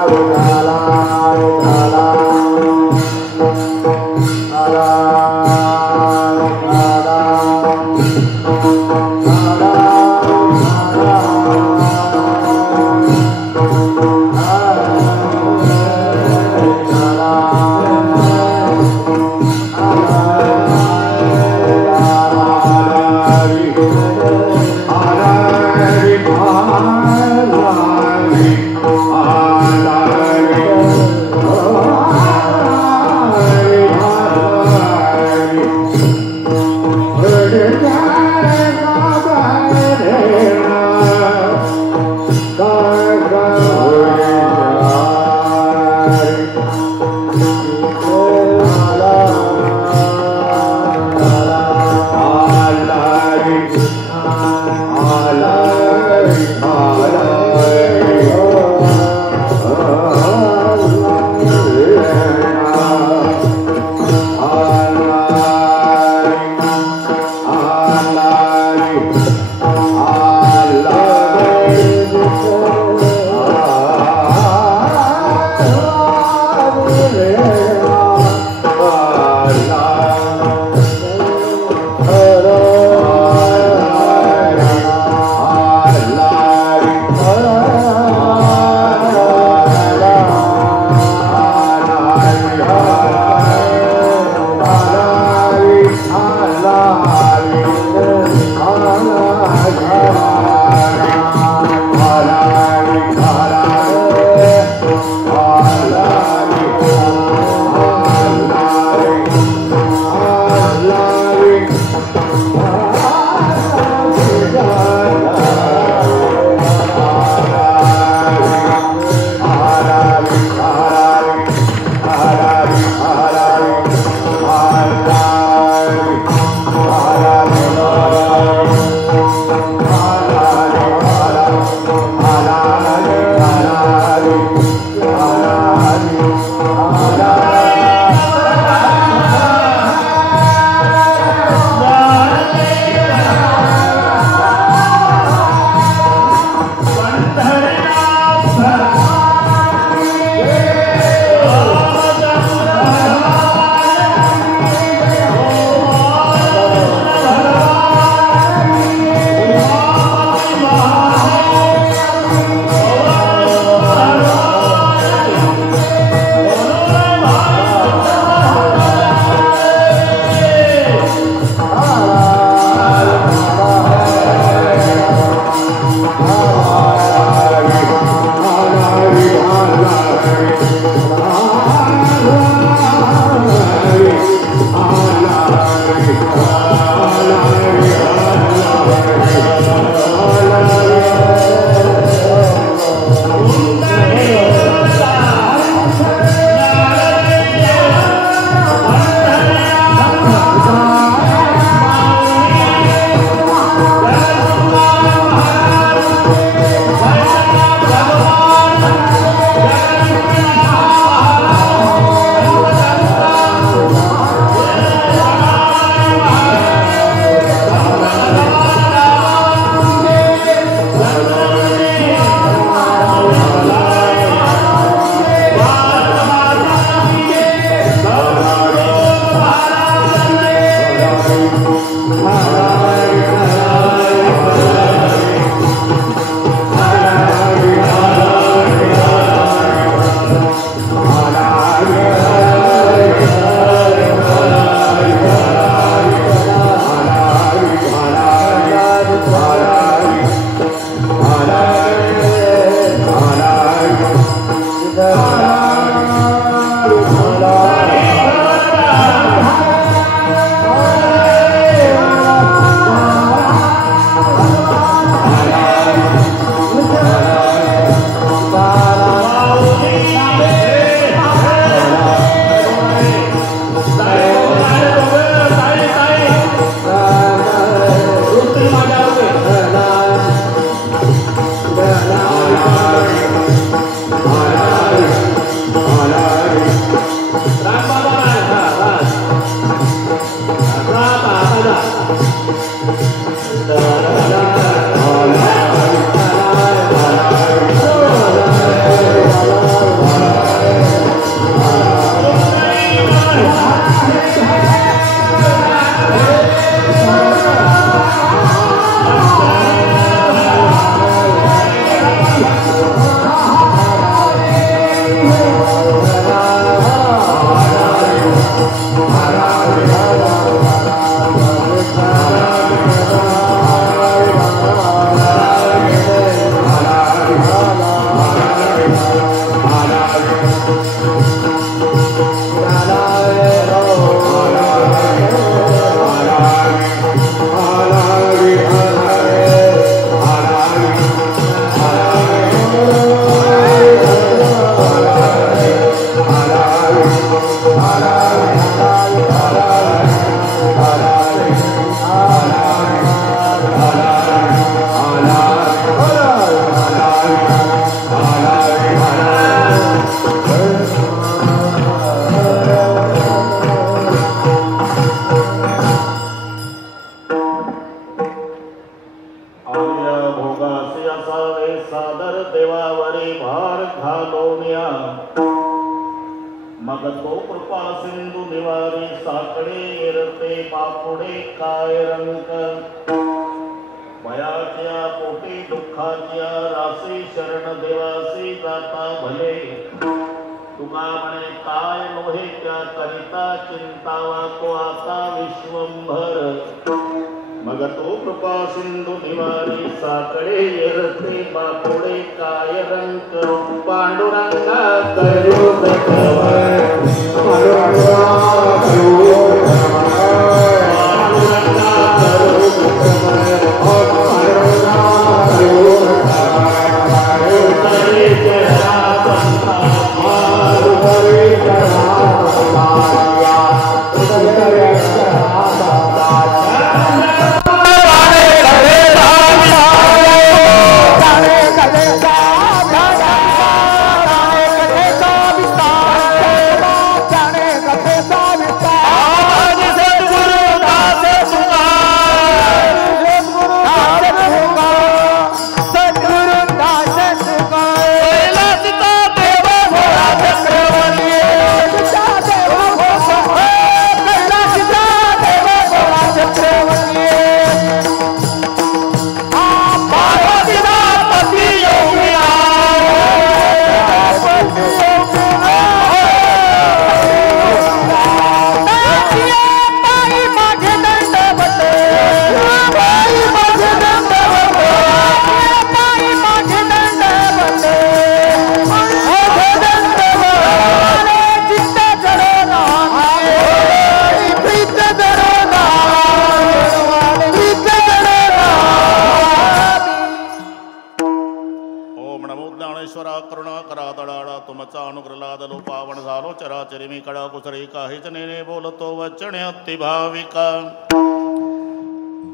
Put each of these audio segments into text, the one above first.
Hare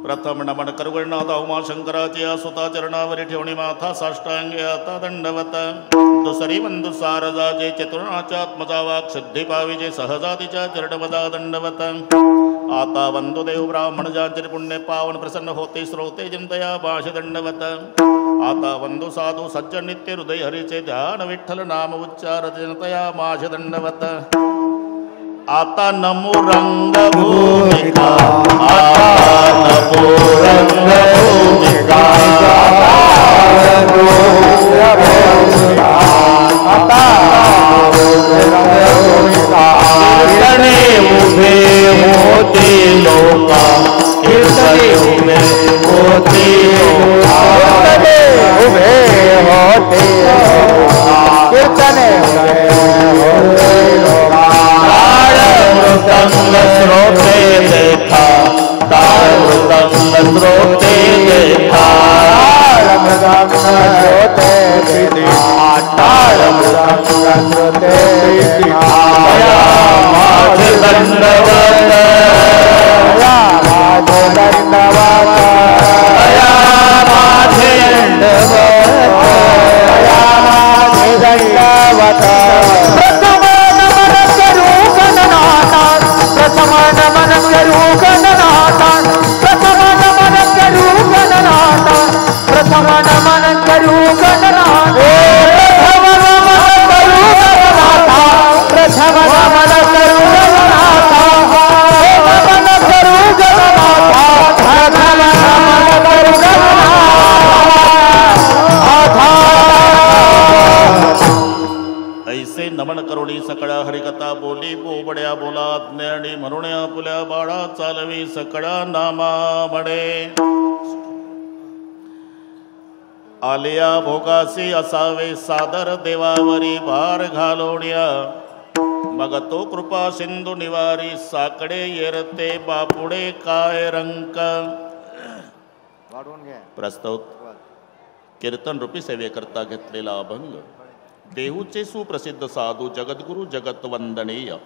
प्रथम नमन करुगणनाथ उमाशंकराच्या सुता चरणावरी ठेवणी माथा साष्टांगे आता दंडवत दुसरी बंधू सारजाचे चतुर्णाच्या आत्मजा वाक सिद्धी पाविजे सहजातीच्या चरणवदा दंडवत आता वंदुदेव ब्राह्मण जांचरी पुण्य पावन प्रसन्न होते श्रोते चिंतया भाष दंडवत आता वंदु साधू सज्जन नित्य हृदय हरीचे ध्यान विठ्ठल नाम उच्चार जनतया माझ दंडवत आता नमो रंग भूमिका नमो रंग भूमिका कीर्तने उभे होते लोका कीर्तने उभे होते कीर्तने उभे होते कीर्तने होते श्रोते देखा तार मृदंग श्रोते देखा श्रोते तार मृदंग श्रोते माझ दंडवत माझ दंडवत माझ दंडवत प्रथम नमन करू गणनाथा प्रथम नमन करू गणनाथा प्रथम नमन करू गणनाथा प्रथम नमन करू गणनाथा प्रथम नमन करू गणनाथा प्रथम नमन करू गणनाथा प्रथम नमन करू गणनाथा ऐसे नमन करुणी सकळा हरिकथा बोली बोबड्या बोला ज्ञानी म्हणून्या पुल्या बाळा चालवी सकळा नामा म्हणे आलिया भोगासी असावे सादर देवावरी भार घालोण्या मग तो कृपा सिंधू निवारी साकडे येरते बापुडे काय रंक. प्रस्तुत कीर्तन रूपी सेवेकरता घेतलेला अभंग देहूचे सुप्रसिद्ध साधू जगद्गुरु जगतवंदनीय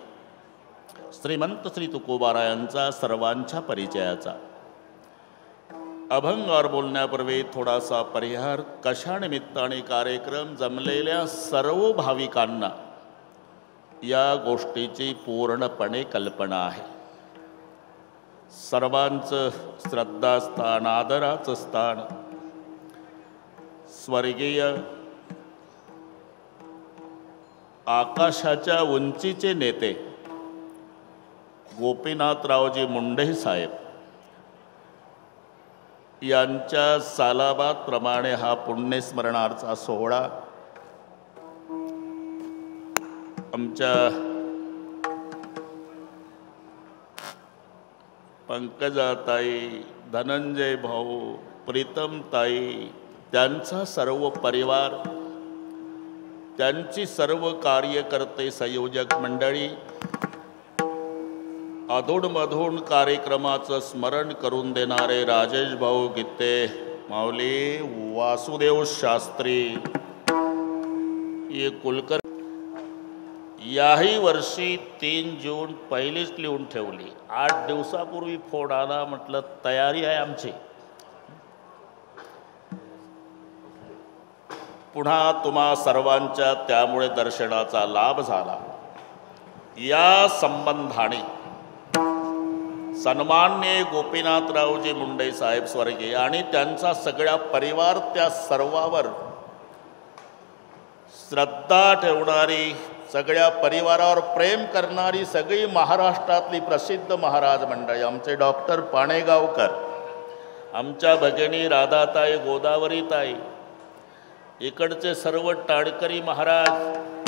श्रीमंत श्री तुकोबारायांचा सर्वांच्या परिचयाचा. अभंगावर बोलण्यापूर्वी थोडासा परिहार. कशा निमित्ताने कार्यक्रम जमलेल्या सर्व भाविकांना या गोष्टीची पूर्णपणे कल्पना आहे. सर्वांचं श्रद्धास्थान आदराचं स्थान स्वर्गीय आकाशाच्या उंचीचे नेते गोपीनाथरावजी मुंडे साहेब यांच्या सालाबाद प्रमाणे हा पुण्यस्मरणार्थ सोहळा आमच्या पंकजाताई, धनंजय भाऊ, प्रीतमताई, त्यांचा सर्व परिवार, त्यांची सर्व कार्यकर्ते, संयोजक मंडळी, अधूनमधून कार्यक्रमाचं स्मरण करून देणारे राजेश भाऊ गीते, माऊली, वासुदेव शास्त्री, ये कुलकर. याही वर्षी 3 जून पहिलीच लिहून ठेवली. 8 दिवसापूर्वी फोन आला, म्हटलं तयारी आहे आमची. पुन्हा तुम्हा सर्वांच्या त्यामुळे दर्शनाचा लाभ झाला. या संबंधाने सन्माननीय गोपीनाथरावजी मुंडे साहेब स्वर्गीय आणि त्यांचा सगळा परिवार, त्या सर्वावर श्रद्धा ठेवणारी, सगळ्या परिवारावर प्रेम करणारी सगळी महाराष्ट्रातली प्रसिद्ध महाराज मंडळी, आमचे डॉक्टर पाणेगावकर, आमच्या भगिनी राधाताई, गोदावरीताई, इकडचे सर्व टाळकरी महाराज,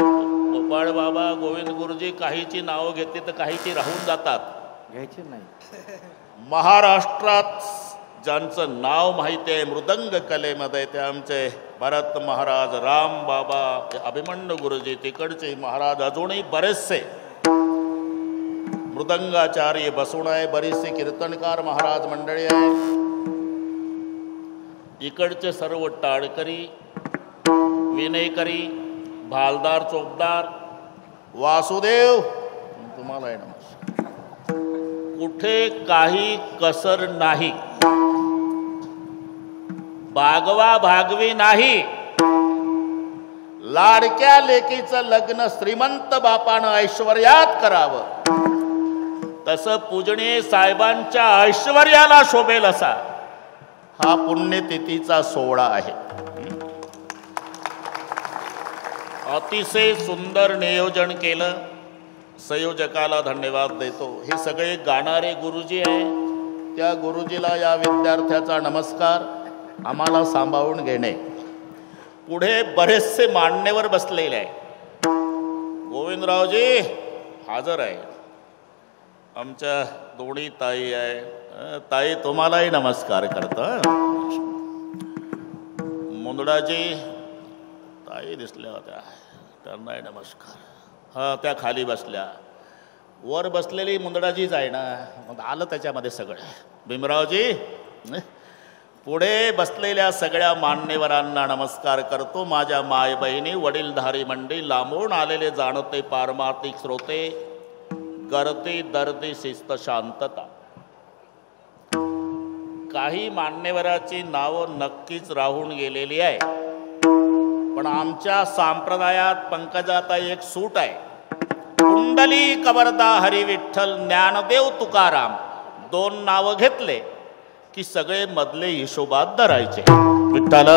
गोपाळ बाबा, गोविंद गुरुजी, काहीची नावं घेतली तर काहीची राहून जातात, घ्यायची नाही. महाराष्ट्रात ज्यांचं नाव माहिती आहे मृदंग कलेमध्ये ते आमचे भरत महाराज, राम बाबा, अभिमन्यू गुरुजी, तिकडचे महाराज, अजूनही बरेचसे मृदंगाचार्य बसून आहे, बरीचशी कीर्तनकार महाराज मंडळी आहे, इकडचे सर्व टाळकरी, विनयकरी, भालदार, चोपदार, वासुदेव, तुम्हाला आहे नमस्कार. कुठे काही कसर नाही, भागवा भागवी नाही. लाडक्या लेकीचं लग्न श्रीमंत बापानं ऐश्वर्यात करावं, तसं पूजनीय साहेबांच्या ऐश्वर्याला शोभेल असा हा पुण्यतिथीचा सोहळा आहे. अतिशय सुंदर नियोजन केलं. संयोजकाला धन्यवाद देतो. हे सगळे गाणारे गुरुजी आहे, त्या गुरुजीला या विद्यार्थ्याचा नमस्कार. आम्हाला सांभाळून घेणे. पुढे बरेचसे मान्यवर बसलेले आहे. गोविंदरावजी हजर आहे, आमच्या दोन्ही ताई आहे. ताई तुम्हालाही नमस्कार करतो. मुंदडाजी ताई दिसल्या होत्या, त्यांनाही नमस्कार. हा, त्या खाली बसल्या. वर बसलेली मुंदडाजीच आहे ना, मग आलं त्याच्यामध्ये सगळं. भीमरावजी, पुढे बसलेल्या सगळ्या मान्यवरांना नमस्कार करतो. माझ्या माय बहिणी, वडीलधारी मंडळी, लांबून आलेले जाणते पारमार्थिक श्रोते, गर्दी दर्दी शिस्त शांतता. काही मान्यवराची नावं नक्कीच राहून गेलेली आहे, पण आमच्या संप्रदायात पंकजाताई एक सूट आहे. कुंडली कबरदा हरी विठ्ठल ज्ञानदेव तुकाराम, 2 नावं घेतले की सगळे मधले हिशोबात धरायचे. विठ्ठल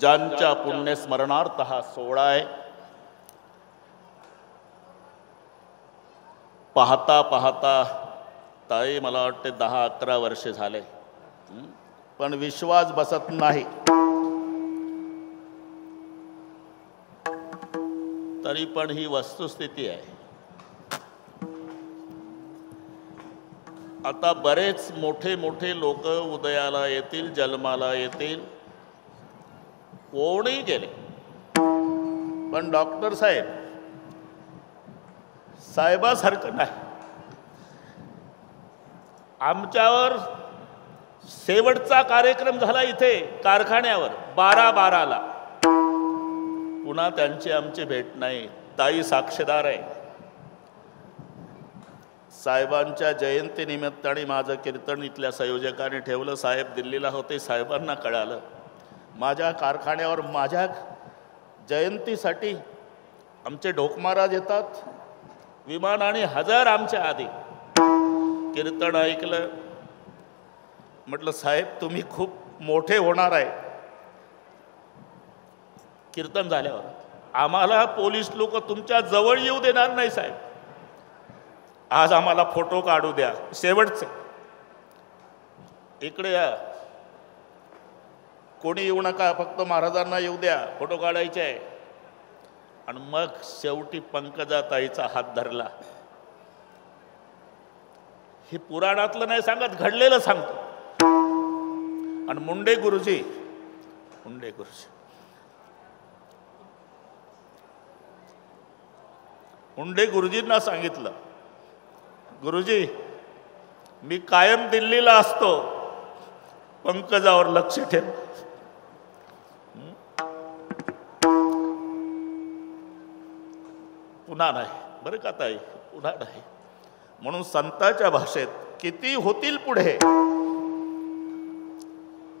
ज्यांच्या पुण्यस्मरणार्थ हा सोहळा आहे. पाहता पाहता ताई मला वाटते 10-11 वर्षे झाले, पण विश्वास बसत नाही. तरी पण ही वस्तुस्थिती आहे. आता बरेच मोठे मोठे लोक उदयाला येतील, जन्माला येतील, कोणी गेले, पण डॉक्टर साहेबासारखं नाही. आमच्यावर शेवटचा कार्यक्रम झाला इथे कारखान्यावर 12/12ला. पुन्हा त्यांची आमची भेट नाही. ताई साक्षीदार आहे. साहेबांच्या जयंतीनिमित्ताने माझं कीर्तन इथल्या संयोजकाने ठेवलं. साहेब दिल्लीला होते. साहेबांना कळालं माझ्या कारखान्यावर माझ्या जयंतीसाठी आमचे ढोक महाराज येतात विमानाने, 1000 आमच्या आधी. कीर्तन ऐकलं. म्हटलं साहेब तुम्ही खूप मोठे होणार आहे. कीर्तन झाल्यावर आम्हाला पोलीस लोक तुमच्या जवळ येऊ देणार नाही साहेब. आज आम्हाला फोटो काढू द्या शेवटचे. इकडे या, कोणी येऊ नका, फक्त महाराजांना येऊ द्या, फोटो काढायचे आहे. आणि मग शेवटी पंकजाताईचा हात धरला. हे पुराणातलं नाही सांगत, घडलेलं सांगतो. आणि मुंडे गुरुजींना सांगितलं, गुरुजी मी कायम दिल्लीला असतो, पंकजावर लक्ष ठेव. पुन्हा नाही बरं का ताई, पुन्हा नाही. म्हणून संतांच्या भाषेत किती होतील पुढे,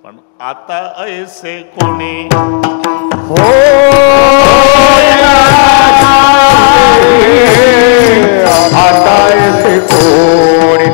पण आता ऐसे कोणी हो आता ऐसे कोणी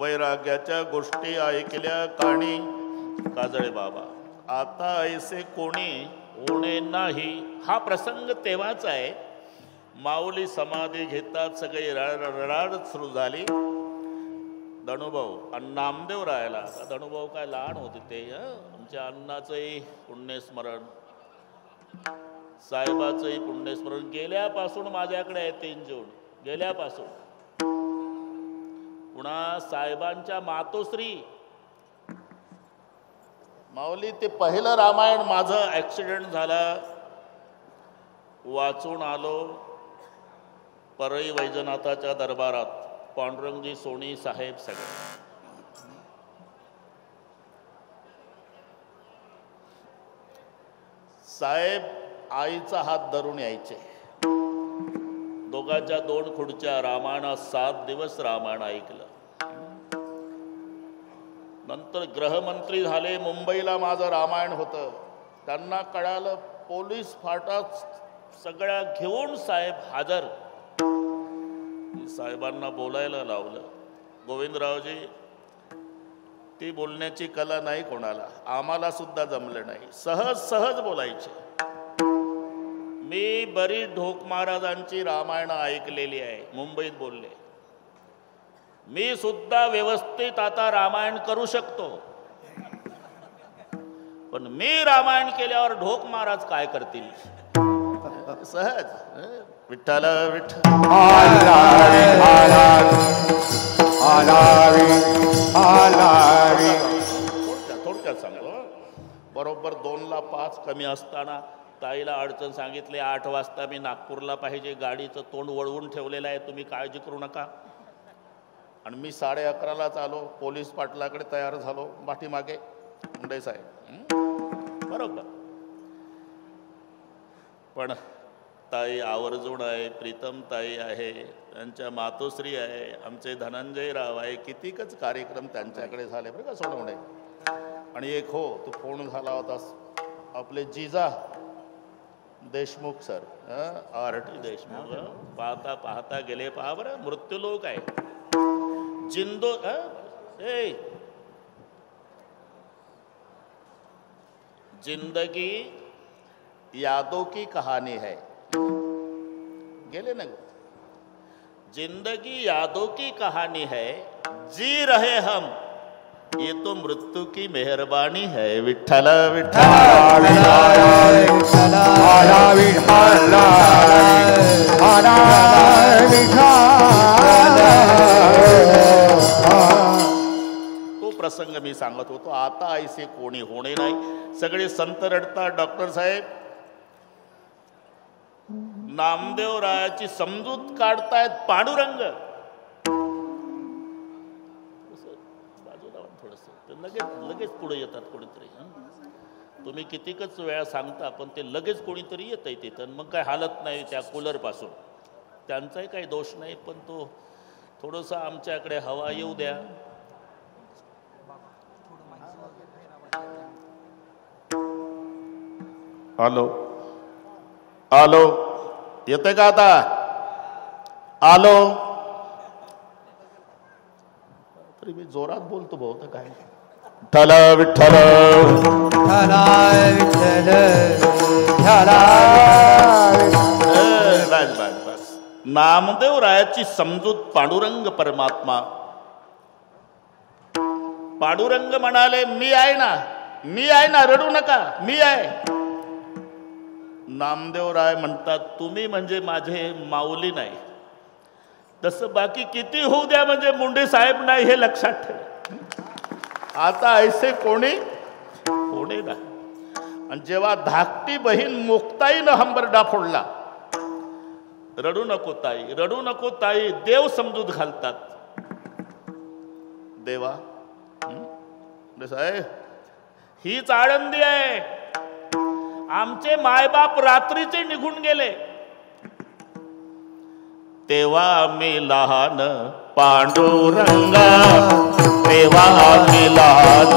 वैराग्याच्या गोष्टी ऐकल्या काणी काजळे बाबा. आता ऐसे कोणी होणे नाही. हा प्रसंग तेव्हाच आहे. माऊली समाधी घेतात, सगळी रडारड सुरू झाली. धनुभाऊ आणि नामदेव राहायला. धनुभाऊ काय लहान होते ते. आमच्या अण्णाचंही पुण्यस्मरण, साहेबाचंही पुण्यस्मरण. गेल्यापासून माझ्याकडे आहे 3 जून गेल्यापासून. पुन्हा साहेबांच्या मातोश्री माऊली, ते पहिलं रामायण माझं ॲक्सिडेंट झाला, वाचून आलो परळी वैजनाथाच्या दरबारात. पांडुरंगजी सोनी साहेब सगळे. साहेब आईचा हात धरून यायचे. दोघांच्या 2 खुर्च्या. रामायणात 7 दिवस रामायण ऐकलं. नंतर गृहमंत्री झाले. मुंबईला माझं रामायण होतं. त्यांना कळालं, पोलीस फाटात सगळ्या घेऊन साहेब हजर. साहेबांना बोलायला लावलं. गोविंदरावजी, ती बोलण्याची कला नाही कोणाला, आम्हाला सुद्धा जमलं नाही. सहज बोलायचे. मी बरीच ढोक महाराजांची रामायण ऐकलेली आहे. मुंबईत बोलले. मी सुद्धा व्यवस्थित आता रामायण करू शकतो, पण मी रामायण केल्यावर ढोक महाराज काय करतील. सहज. विठ्ठल विठ्ठल आलावी आलावी. थोडक्यात सांगतो. बरोबर 2ला 5 कमी असताना ताईला अडचण सांगितली. 8 वाजता मी नागपूरला पाहिजे, गाडीचं तोंड वळवून ठेवलेलं आहे, तुम्ही काळजी करू नका. आणि मी 11:30लाच आलो. पोलीस पाटलाकडे तयार झालो पाठीमागे. मुंडे साहेब बरोबर. पण ताई आवर्जून आहे, प्रीतम ताई आहे, त्यांच्या मातोश्री आहे, आमचे धनंजय राव आहे. कितीकच कार्यक्रम त्यांच्याकडे झाले बरं का सोडवणे. आणि एक हो तो फोन झाला होता आपले जिजा देशमुख सर, RT देशमुख. पाहता पाहता गेले. पहा बरं मृत्यूलोक आहे. जिंदो जिंदगी यादों की कहानी है. गेले ना. जिंदगी यादों की कहानी है, जी रहे हम, ये तो मृत्यू की मेहरबानी है. विठ्ठल विठ्ठल तो प्रसंग मी सांगत होतो. आता ऐसे कोणी होणे नाही. सगळे संत रडतात. डॉक्टर साहेब नामदेव रायाची समजूत काढतायत. पांडुरंग बाजूला थोडस लगेच पुढे येतात कोणीतरी. तुम्ही कितीकच वेळा सांगता पण ते लगेच कोणीतरी येत आहे तिथं. मग काय हालत नाही त्या कूलर पासून. त्यांचाही काही दोष नाही, पण तो थोडंसं आमच्याकडे हवा येऊ द्या. हॅलो हॅलो येते का आता? आलो. तरी मी जोरात बोलतो बहुत काय. विठ्ठल विठ्ठल बस. नामदेव रायाची समजूत पांडुरंग परमात्मा. पांडुरंग म्हणाले मी आहे ना, मी आहे ना, रडू नका, मी आहे. नामदेव राय म्हणतात तुम्ही म्हणजे माझे माऊली नाही. तसं बाकी किती होऊ द्या म्हणजे मुंडे साहेब नाही, हे लक्षात ठेव. आता ऐसे कोणी ना. आणि जेव्हा धाकटी बहीण मुक्ताईनं हंबरडा फोडला, रडू नको ताई, रडू नको ताई, देव समजूत घालतात. देवा साहेब हीच आळंदी आहे. आमचे मायबाप रात्रीचे निघून गेले तेव्हा मी लहान पांडुरंगा, तेव्हा मी लहान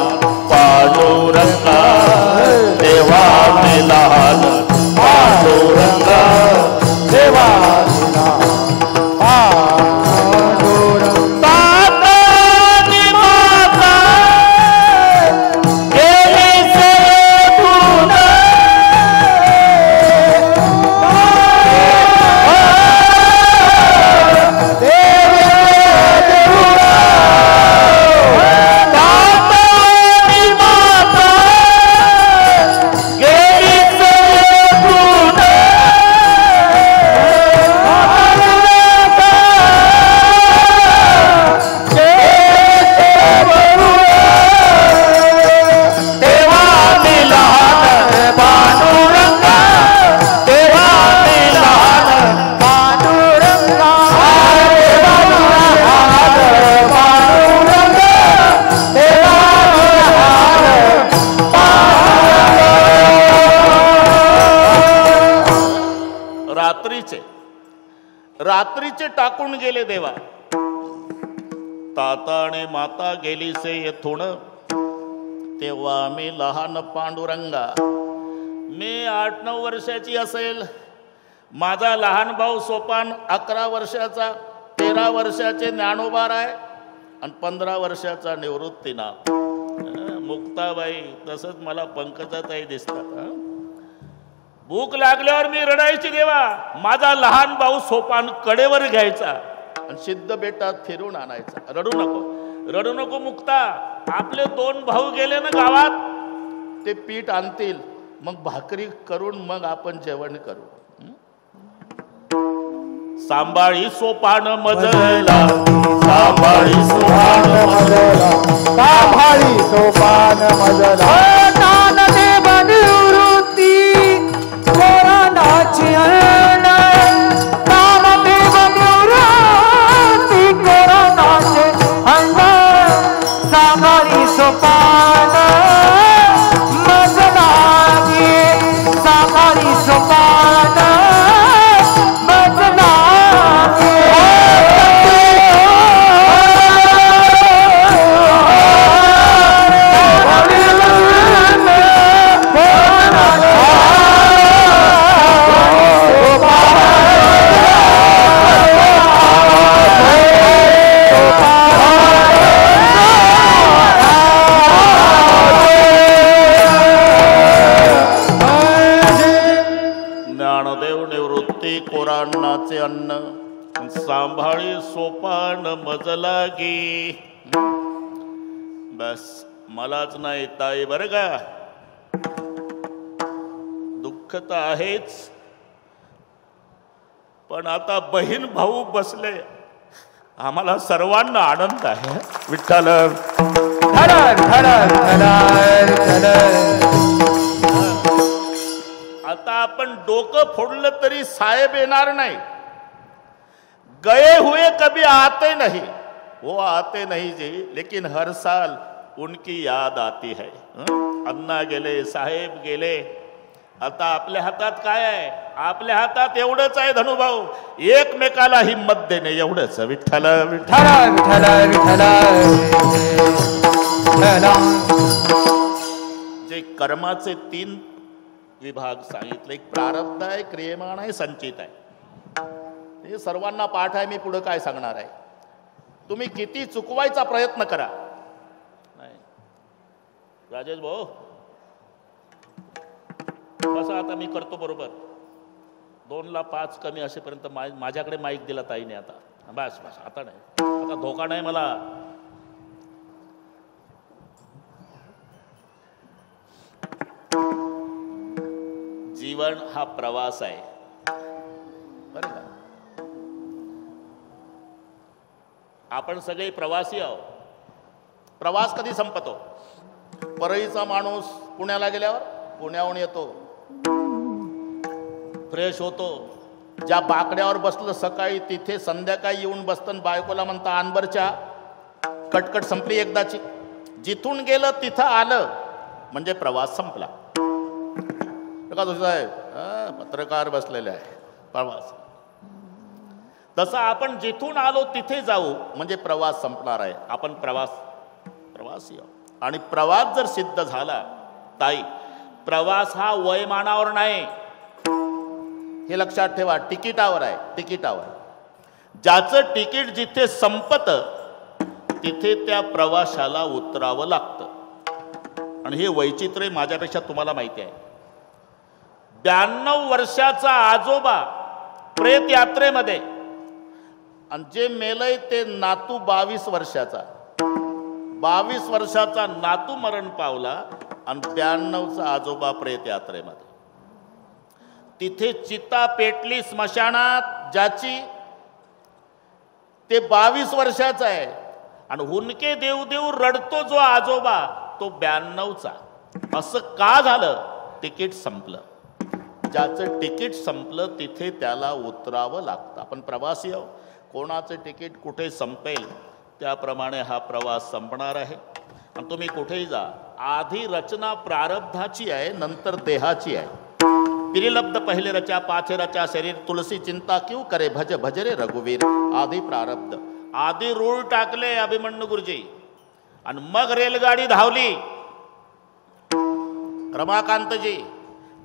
पांडुरंगा, तेव्हा मी लहान पांडुरंगा, तेव्हा रात्रीचे टाकून गेले देवा. ताता आणि माता गेली से येथून, तेव्हा मी लहान पांडुरंगा. मी 8-9 वर्षाची असेल. माझा लहान भाऊ सोपान 11 वर्षाचा, 13 वर्षाचे ज्ञानोबा आहे आणि 15 वर्षाचा निवृत्तीनाथ. मुक्ताबाई तसंच मला पंकजाताई दिसतात. भूक लागल्यावर मी रडायची देवा. माझा लहान भाऊ सोपान कडेवर घ्यायचा आणि सिद्ध बेटात फिरून आणायचा. रडू नको, रडू नको मुक्ता. आपले 2 भाऊ गेले ना गावात, ते पीठ आणतील, मग भाकरी करून मग आपण जेवण करू. सांभाळी सोपान मजला, सांभाळी सोपान मजला, सांभाळी सोपान मजला. ज्ञानदेव निवृत्ती कोरोनाची अण, ज्ञानदेव निवृत्ती कोरोनाचे अण, सांभाळी सोपान मजला गे, सांभाळी सोपान मजला गे. ज्ञानदेव निवृत्ती कोरांनाचे अन्न, सांभाळी सोपान मजला गे. बस मलाच नाही ताई बरं का, दुःख तर आहेच, पण आता बहीण भाऊ बसले, आम्हाला सर्वांना आनंद आहे. विठ्ठल धडक धडक धडक धडक. आता आपण डोकं फोडलं तरी साहेब येणार नाही. गए हुए कभी आते नहीं, वो आते नहीं जी, लेकिन हर साल उनकी याद आती है. अण्णा गेले, साहेब गेले, आता आपल्या हातात काय आहे? आपल्या हातात एवढंच आहे धनुभाऊ, एकमेकाला हिंमत देणे एवढंच. विठ्ठल विठ्ठल विठ्ठल विठ्ठल विठ्ठल. जे कर्माचे 3 विभाग सांगितले, एक प्रारब्ध आहे, क्रियमाण आहे, संचित आहे. हे सर्वांना पाठ आहे. मी पुढे काय सांगणार आहे, तुम्ही किती चुकवायचा प्रयत्न करा. नाही राजेश भाऊ बसा, आता मी करतो बरोबर. 2ला 5 कमी असेपर्यंत माझ्याकडे माईक दिला ताईने. आता बस बस, आता नाही, आता धोका नाही मला. जीवन हा प्रवास आहे बरं का. आपण सगळे प्रवासी आहोत. प्रवास कधी संपतो? परळीचा माणूस पुण्याला गेल्यावर पुण्याहून येतो, फ्रेश होतो, ज्या बाकड्यावर बसलं सकाळी तिथे संध्याकाळी येऊन बसतं, बायकोला म्हणता अनबरच्या, कटकट संपली एकदाची. जिथून गेलं तिथं आलं म्हणजे प्रवास संपला. का साहेब पत्रकार बसलेले आहे, प्रवास. तसं आपण जिथून आलो तिथे जाऊ म्हणजे प्रवास संपणार आहे. आपण प्रवासी आहोत. आणि प्रवास जर सिद्ध झाला ताई, प्रवास हा वयमानावर नाही, हे लक्षात ठेवा, तिकिटावर आहे. तिकिटावर ज्याचं तिकीट जिथे संपतं तिथे त्या प्रवाशाला उतरावं लागतं. आणि हे वैचित्र्य माझ्यापेक्षा तुम्हाला माहिती आहे. 92 वर्षाचा आजोबा प्रेत यात्रेमध्ये, आणि जे मेलय ते नातू 22 वर्षाचा. 22 वर्षाचा नातू मरण पावला आणि 92चा आजोबा प्रेत यात्रेमध्ये. तिथे चिता पेटली स्मशानात ज्याची, ते 22 वर्षाचा आहे. आणि हुनके देऊ देऊ रडतो जो आजोबा तो 92चा. असं का झालं? तिकीट संपलं. ज्याचं तिकीट संपलं तिथे त्याला उतरावं लागतं. आपण प्रवासी आहोत. कोणाचं तिकीट कुठे संपेल त्याप्रमाणे हा प्रवास संपणार आहे. आणि तुम्ही कुठेही जा, आधी रचना प्रारब्धाची आहे, नंतर देहाची आहे. पिरिलब्ध पहिले रचा पाछे रचा शरीर, तुलसी चिंता क्यों करे भज भज रे रघुवीर. आधी प्रारब्ध, आधी रूळ टाकले अभिमन्यू गुरुजी, आणि मग रेलगाडी धावली. रमाकांतजी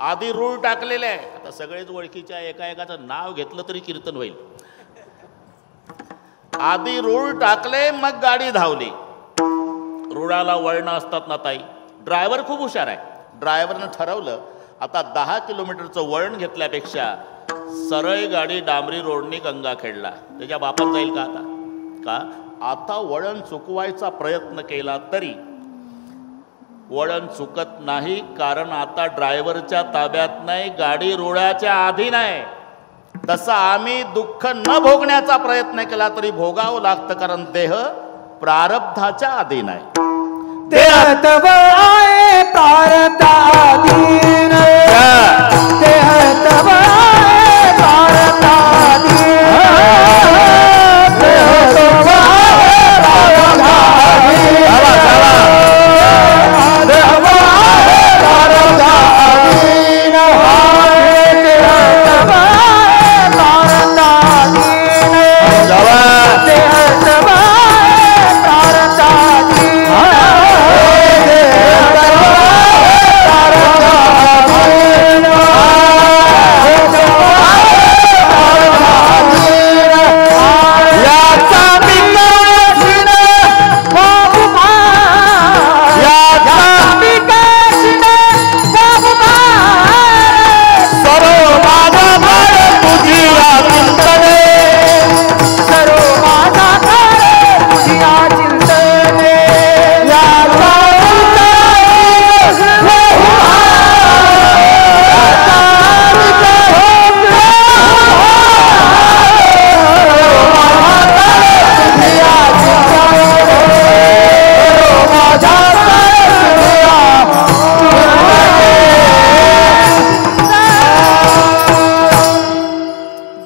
आधी रूळ टाकलेले आहे. आता सगळेच ओळखीच्या, एका एकाचं नाव घेतलं तरी कीर्तन होईल. आधी रूळ टाकले मग गाडी धावली. रुळाला वळणं असतात ना ताई. ड्रायव्हर खूप हुशार आहे. ड्रायव्हरनं ठरवलं आता 10 किलोमीटरचं वळण घेतल्यापेक्षा सरळ गाडी डांबरी रोडनी गंगाखेडला. त्याच्या बापात जाईल का आता? का आता वळण चुकवायचा प्रयत्न केला तरी वळण चुकत नाही, कारण आता ड्रायव्हरच्या ताब्यात नाही, गाडी रुळाच्या आधी नाही. तसं आम्ही दुःख न भोगण्याचा प्रयत्न केला तरी भोगावं लागतं, कारण देह प्रारब्धाच्या अधीन आहे. देह तव आहे प्रारब्धाधीन, देह तव आहे प्रारब्धाधीन, देह तव आहे प्रारब्धाधीन, देह तव आहे प्रारब्धाधीन, देह तव आहे प्रारब्धाधीन,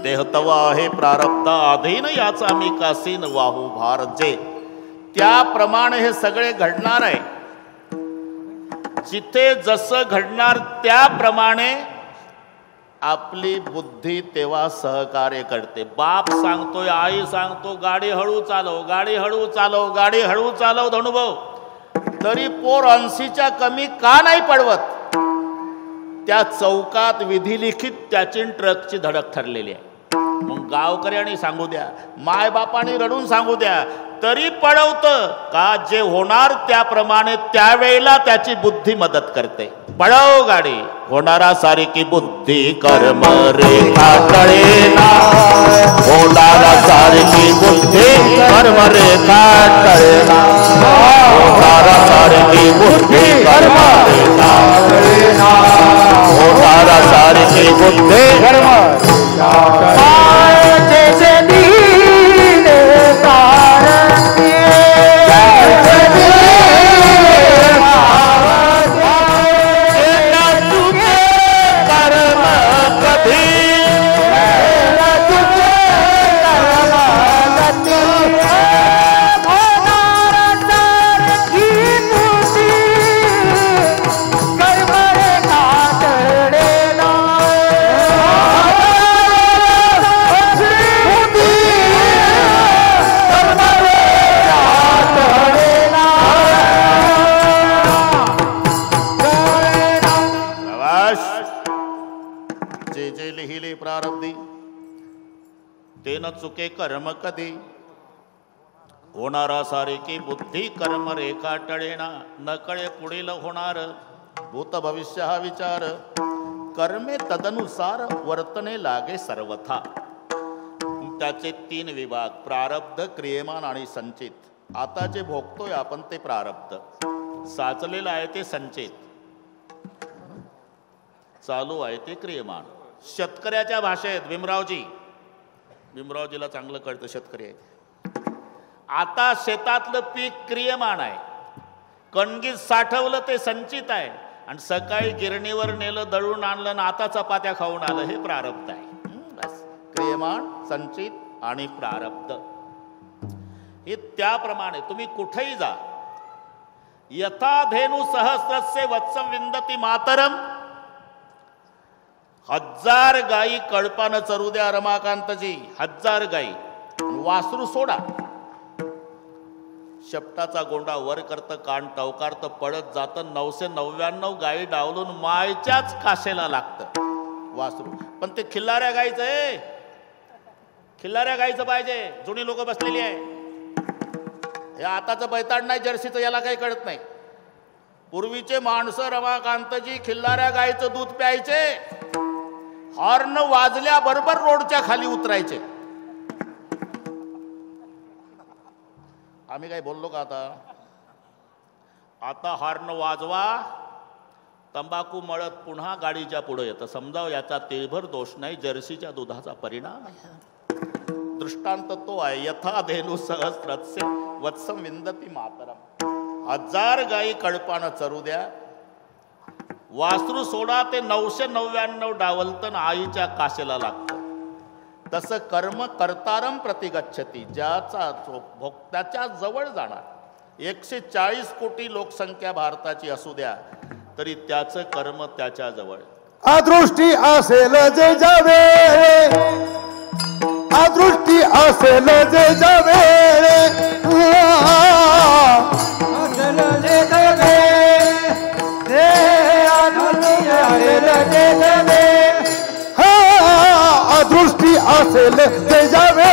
देह तव आहे प्रारब्धाधीन. प्रारब्धाधीन याचा मी कासीन वाहू भार जे. त्याप्रमाणे हे सगळे घडणार आहे. जिथे जसं घडणार त्याप्रमाणे आपली बुद्धी तेव्हा सहकार्य करते. बाप सांगतोय, आई सांगतो गाडी हळू चालव, गाडी हळू चालव, गाडी हळू चालव धनुभाऊ, तरी पोर 80च्या कमी का नाही पडवत? त्या चौकात विधिलिखित त्याची ट्रकची धडक ठरलेली आहे. मग गावकऱ्यांनी सांगू द्या, मायबापाने रडून सांगू द्या, तरी पळवतं का? जे होणार त्याप्रमाणे त्यावेळेला त्याची बुद्धी मदत करते. पळव गाडी, होणारा सारखी बुद्धी कर्म रेखा टळेना, होणारा सारखी बुद्धी कर्म रेखा टळेना, होणारा सारखी बुद्धी कर्म रेखा टळेना, होणारा सारखी बुद्धी कर्म चुके कर्म कधी, होणारा सारे की बुद्धी कर्म रेखा टळेना, न कळे पुढील होणार भूत भविष्य हा विचार, कर्मे तदनुसार वर्तने लागे सर्वथा. त्याचे 3 विभाग, प्रारब्ध, क्रियमान आणि संचित. आता जे भोगतोय आपण ते प्रारब्ध, साचलेलं आहे ते संचित, चालू आहे ते क्रियमान. शेतकऱ्याच्या भाषेत भीमरावजीला चांगलं कळतं, शेतकरी आहे. आता शेतातलं पीक क्रियमान आहे, कणगीत साठवलं ते संचित आहे, आणि सकाळी गिरणीवर नेलं, दळून आणलं ना आता चपात्या खाऊन आलं, हे प्रारब्ध आहे. बस, क्रियमान, संचित आणि प्रारब्ध हे त्याप्रमाणे तुम्ही कुठेही जा. यथा धेनु सहस्रस्य वत्सं विंदती मातरम, 1000 गायी कळपानं चरू द्या रमाकांतजी, 1000 गायी, वासरू सोडा, शेपटाचा गोंडा वर करतं, कान टवकारतं, पळत जातं, 999 गायी डावलून मायच्याच काशेला लागतं वासरू. पण ते खिल्लाऱ्या गायीचं आहे, खिल्लाऱ्या गायीचं पाहिजे. जुनी लोक बसलेली आहे. हे आताचं बैताड नाही, जर्सीचं, याला काही कळत नाही. पूर्वीचे माणसं रमाकांतजी खिल्लाऱ्या गायीचं दूध प्यायचे, हॉर्न वाजल्याबरोबर रोडच्या खाली उतरायचे. आम्ही काय बोललो का? आता हॉर्न वाजवा, तंबाखू मळत पुन्हा गाडीच्या पुढे येतं. समजाव याचा तेलभर दोष नाही, जर्सीच्या दुधाचा परिणाम आहे. दृष्टांत तो आहे. यथा धेनू सहस्रस्य वत्सम विंदती मातरम. 1000 गायी कळपानं चरू द्या, वासरू सोडा ते 999 डावलतन आईच्या काशेला लागतं. तसं कर्म कर्तारम प्रतिगच्छती, ज्याचा भोक्त्याच्या जवळ जाणार. 140 कोटी लोकसंख्या भारताची असू द्या तरी त्याचं कर्म त्याच्या जवळ. अदृष्टी असेल जे जावे, अदृष्टी असेल जे जावे, असेल जे जावे, ते अदृष्टी असेल जे जावे, अदृष्टी असेल ते जावे,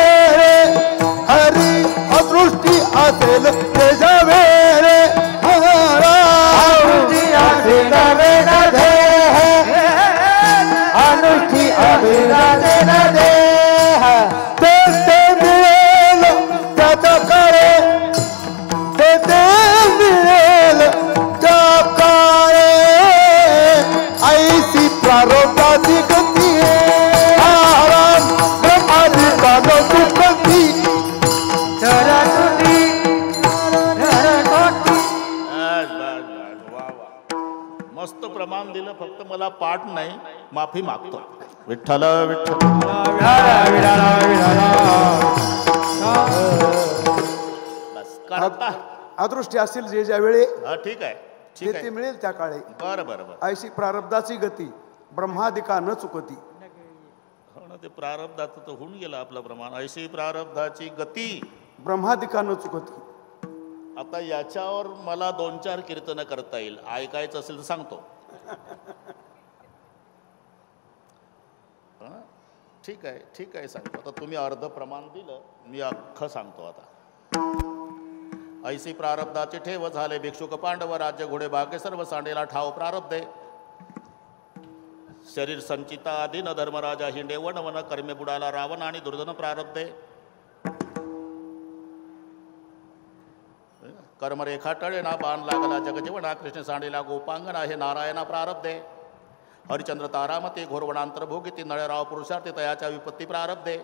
हरी अदृष्टी असेल ते जावे, अदृष्टी असेल दे, अनुष्ठी अभिराजन दे, ते मिळेल त्यात काळे, ते मिळेल त्या काळे, ऐसी प्रारब्धाची गती, आराम ब्रह्माधिकानं दुःखती, मस्त प्रमाण दिलं. फक्त मला पाठ नाही, माफी मागतो. विठ्ठल विठ्ठल. बस करता. अदृष्टी असेल जे ज्यावेळी ठीक आहे, ते ठीक ते आहे. मिळेल त्या काळी. बरं बरं बरं. ऐशी प्रारब्धाची गती, ब्रह्मादिका न चुकती. हो ना, ते प्रारब्धाचं तर होऊन गेलं आपलं प्रमाण. ऐशी प्रारब्धाची गती, ब्रह्मादिका न चुकती. आता याच्यावर मला 2-4 कीर्तनं करता येईल. ऐकायचं असेल तर सांगतो. ठीक आहे, ठीक आहे, सांगतो. आता तुम्ही अर्ध प्रमाण दिलं, मी अख्खं सांगतो. आता ऐसी प्रारब्धाचे ठेव झाले, भिक्षुक पांडव राज्य घोडे भाग्य सर्व सांडेला ठाव प्रारब्धे, शरीर संचिता आधीन धर्मराजा हिंडे, वन वन कर्मे बुडाला रावण आणि दुर्धन प्रारब्धे, कर्मरेखा टळेना बाण लागला जगजीवना, कृष्ण सांडेला गोपांगना हे नारायणा प्रारब्धे, हरिचंद्र तारामते घोरवणांतर भोगिती, नळराव पुरुषार्थी तयाच्या विपत्ती प्रारब्धे,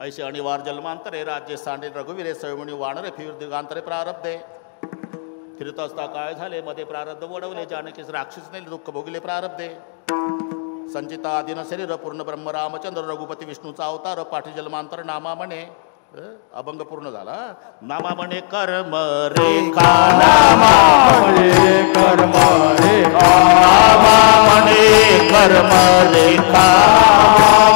ऐसे अनिवार जन्मांतरे राज्य सांडे रघुवीरे सवणी वानरे फिर दिगांतरे प्रारब्धे, फिरत असता काय झाले मध्ये प्रारब्ध वडवले, जानकीस राक्षस नेले दुःख भोगिले प्रारब्धे, संचिता आदिन शरीर पूर्ण ब्रह्म रामचंद्र रघुपती विष्णूचा अवतार, पाठी जन्मांतर नामा म्हणे. अभंग पूर्ण झाला. नामा म्हणे कर्म रेखा, नामा म्हणे कर्म रेखा, नामा म्हणे कर्म रेखा,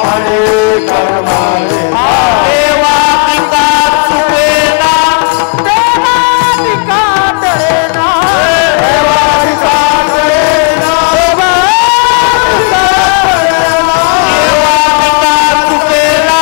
म्हणे कर्म रेखा, देवादिका चुकेना, देवादिका टळेना, देवादिका टळेना, देवादिका चुकेना,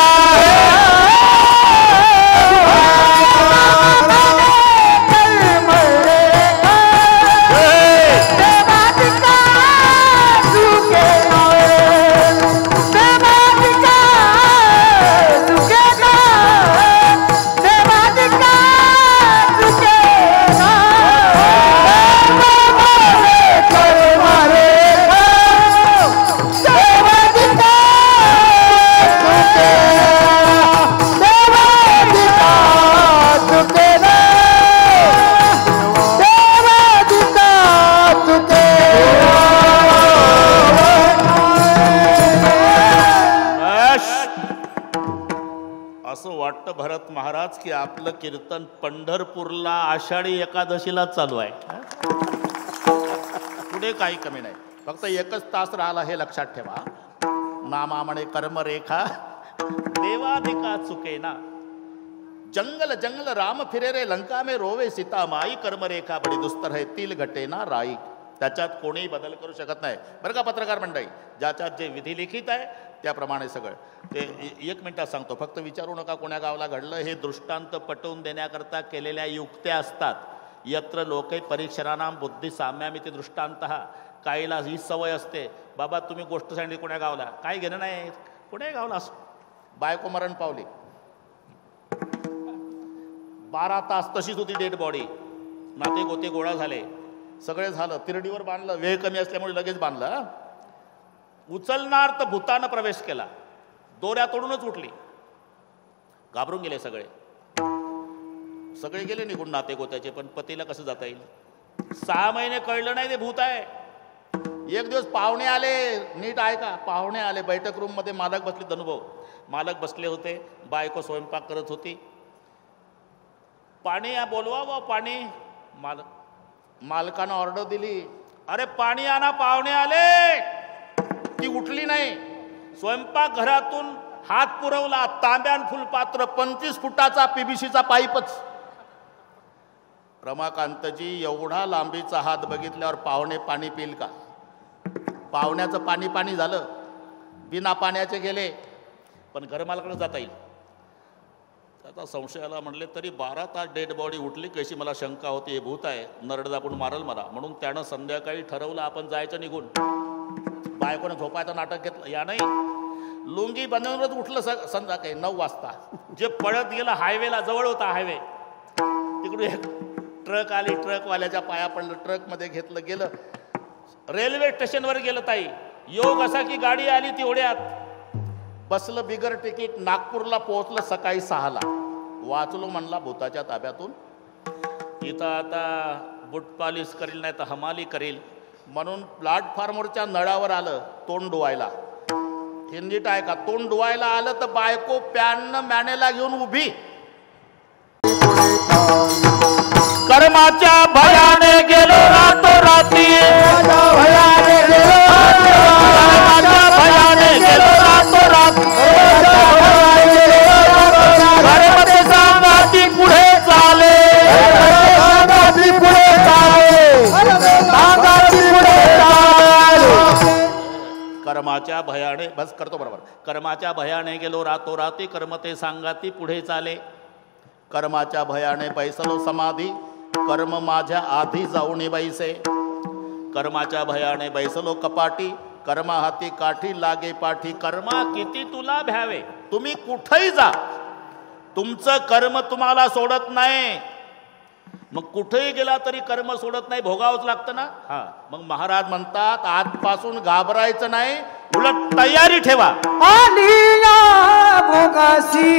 भरत महाराज की आपलं कीर्तन पंढरपूरला आषाढी एकादशीला चालू आहे. पुढे काही कमी नाही, फक्त 1च तास राहिला हे लक्षात ठेवा. नामा म्हणे कर्मरेखा, देवादिका चुकेना, जंगल जंगल राम फिरे रे, लंका में रोवे सीता माई, कर्मरेखा बडी दुस्तर है तिल घटे ना राई. त्याच्यात कोणीही बदल करू शकत नाही बरं का पत्रकार मंडळी. ज्याच्यात जे विधी लिखित आहे त्याप्रमाणे सगळं. ते 1 मिनिटात सांगतो, फक्त विचारू नका कोण्या गावाला घडलं. हे दृष्टांत पटवून देण्याकरता केलेल्या युक्त्या असतात. यत्र लोके परीक्षराणाम बुद्धी साम्यामिती दृष्टांत. काहीला ही सवय असते, बाबा तुम्ही गोष्ट सांगितली कोण्या गावला, काय घेणं नाही, कोण्या गावला असो. बायको मरण पावली, 12 तास तशीच होती डेड बॉडी, नाते गोते गोळा झाले, सगळे झालं, तिरडीवर बांधलं, वेळ कमी असल्यामुळे लगेच बांधलं. उचलणार तर भूतानं प्रवेश केला, दोऱ्या तोडूनच उठली. घाबरून गेले सगळे, सगळे गेले निघून नाते गोत्याचे. पण पतीला कसं जाता येईल? 6 महिने कळलं नाही ते भूत आहे. एक दिवस पाहुणे आले, नीट ऐका, पाहुणे आले. बैठक रूम मध्ये मालक बसले, धनुभव मालक बसले होते, बायको स्वयंपाक करत होती. पाणी बोलवा व पाणी. मालकानं ऑर्डर दिली, अरे पाणी आणा, पाहुणे आले. ती उठली नाही. स्वयंपाक घरातून हात पुरवला, तांब्यान फुलपात्र, 25 फुटाचा पीबीसीचा पाईपच. रमाकांतजी एवढा लांबीचा हात बघितल्यावर पाहुणे पाणी पिल का? पाहुण्याचं पाणी पाणी झालं, बिना पाण्याचे गेले. पण घरमालकाकडे जाता येईल. त्याचा संशयाला म्हणले तरी 12 तास डेड बॉडी उठली कशी? मला शंका होती, हे भूत आहे, नरड दाबून मारल मला. म्हणून त्यानं संध्याकाळी ठरवलं आपण जायचं निघून. बायकोने झोपायचं नाटक घेतलं, या नाही लुंगी बनवूनच उठलं संध्याकाळी 9 वाजता. जे पळत गेलं हायवेला, जवळ होता हायवे, तिकडून एक ट्रक आली, ट्रकवाल्याच्या पाया पडलं, ट्रकमध्ये घेतलं, गेलं रेल्वे स्टेशनवर गेलं. ताई योग असा की गाडी आली तेवढ्यात, बसलं बिगर तिकीट, नागपूरला पोहोचलं सकाळी 6ला. वाचलो म्हणला भूताच्या ताब्यातून. इथं आता बुट पॉलिश करील नाही तर हमाली करील म्हणून प्लॅटफॉर्मवरच्या नळावर आलं तोंड धुवायला. हिंदीत आहे का? तोंड धुवायला आलं तर बायको पॅननं मॅनेला घेऊन उभी. कर्माच्या भयाने गेलो रातोराती, भयाने गेलो, कर्माच्या भयाने गेलो रातोराती. कर्मते सांगाती पुढे चाले, सांगाती पुढे चाले, सांगाती पुढे चाले. कर्माच्या भयाने, बस करतो बरोबर. कर्माच्या भयाने गेलो रातोराती, कर्मते सांगाती पुढे चाले. कर्माच्या भयाने बैसलो समाधी, कर्म माझ्या आधी जाऊन बैसे. कर्माच्या भयाने बैसलो कपाटी, कर्मा हाती काठी लागे पाठी. कर्मा किती तुला भ्यावे, तुम्ही कुठेही जा, तुमचं कर्म तुम्हाला सोडत नाही. मग कुठेही गेला तरी कर्म सोडत नाही, भोगावंच लागतं ना. हा, मग महाराज म्हणतात आजपासून घाबरायचं नाही, उलट तयारी ठेवा. भोगासी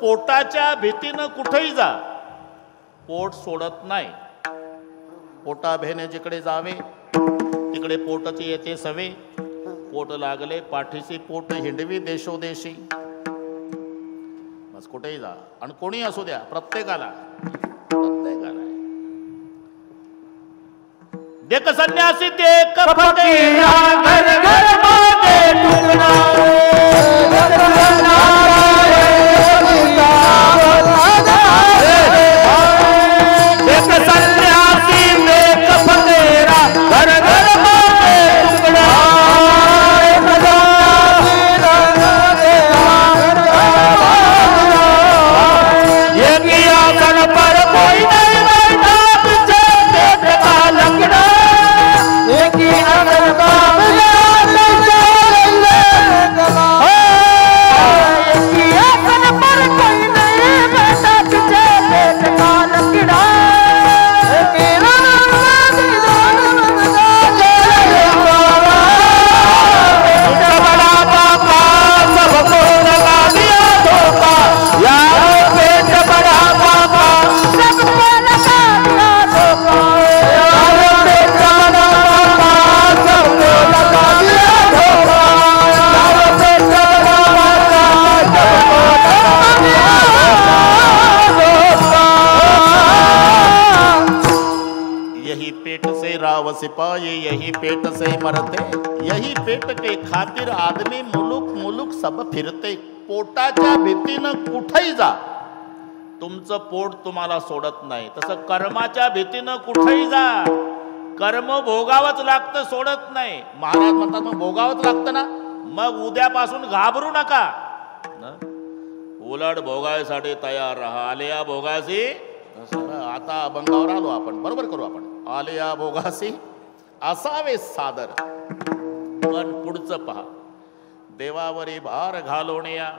पोटाच्या भीतीनं कुठेही जा, पोट सोडत नाही. पोटा भेने जिकडे जावे तिकडे पोटची येते सवे. पोट लागले पाठीशी पोट हिंडवी देशोदेशी. बस कुठेही जा आणि कोणी असू द्या, प्रत्येकाला देख संन्यासी देख फकीरा घर घर मागे टुकड़ा. देख संन्यासी देख फकीरा घर घर मागे टुकड़ा. सिपाही यही पेट से मरते, यही पेट के खातिर आदमी मुलुक मुलुक सब फिरते. पोटाच्या भीतीनं कुठेही जा, तुमचं पोट तुम्हाला सोडत नाही. तसं कर्माच्या भीतीनं कुठेही जा, कर्म भोगावंच लागतं, सोडत नाही. महाराज म्हणतात मग भोगावंच लागतं ना, मग उद्यापासून घाबरू नका, उलट भोगायसाठी तयार राहा. आले या भोगासी, आता अभंगावर आलो आपण, बरोबर करू आपण. आले या भोगासी असावे सादर. पण पुढचं पहा, देवावरी भार घालवण्या,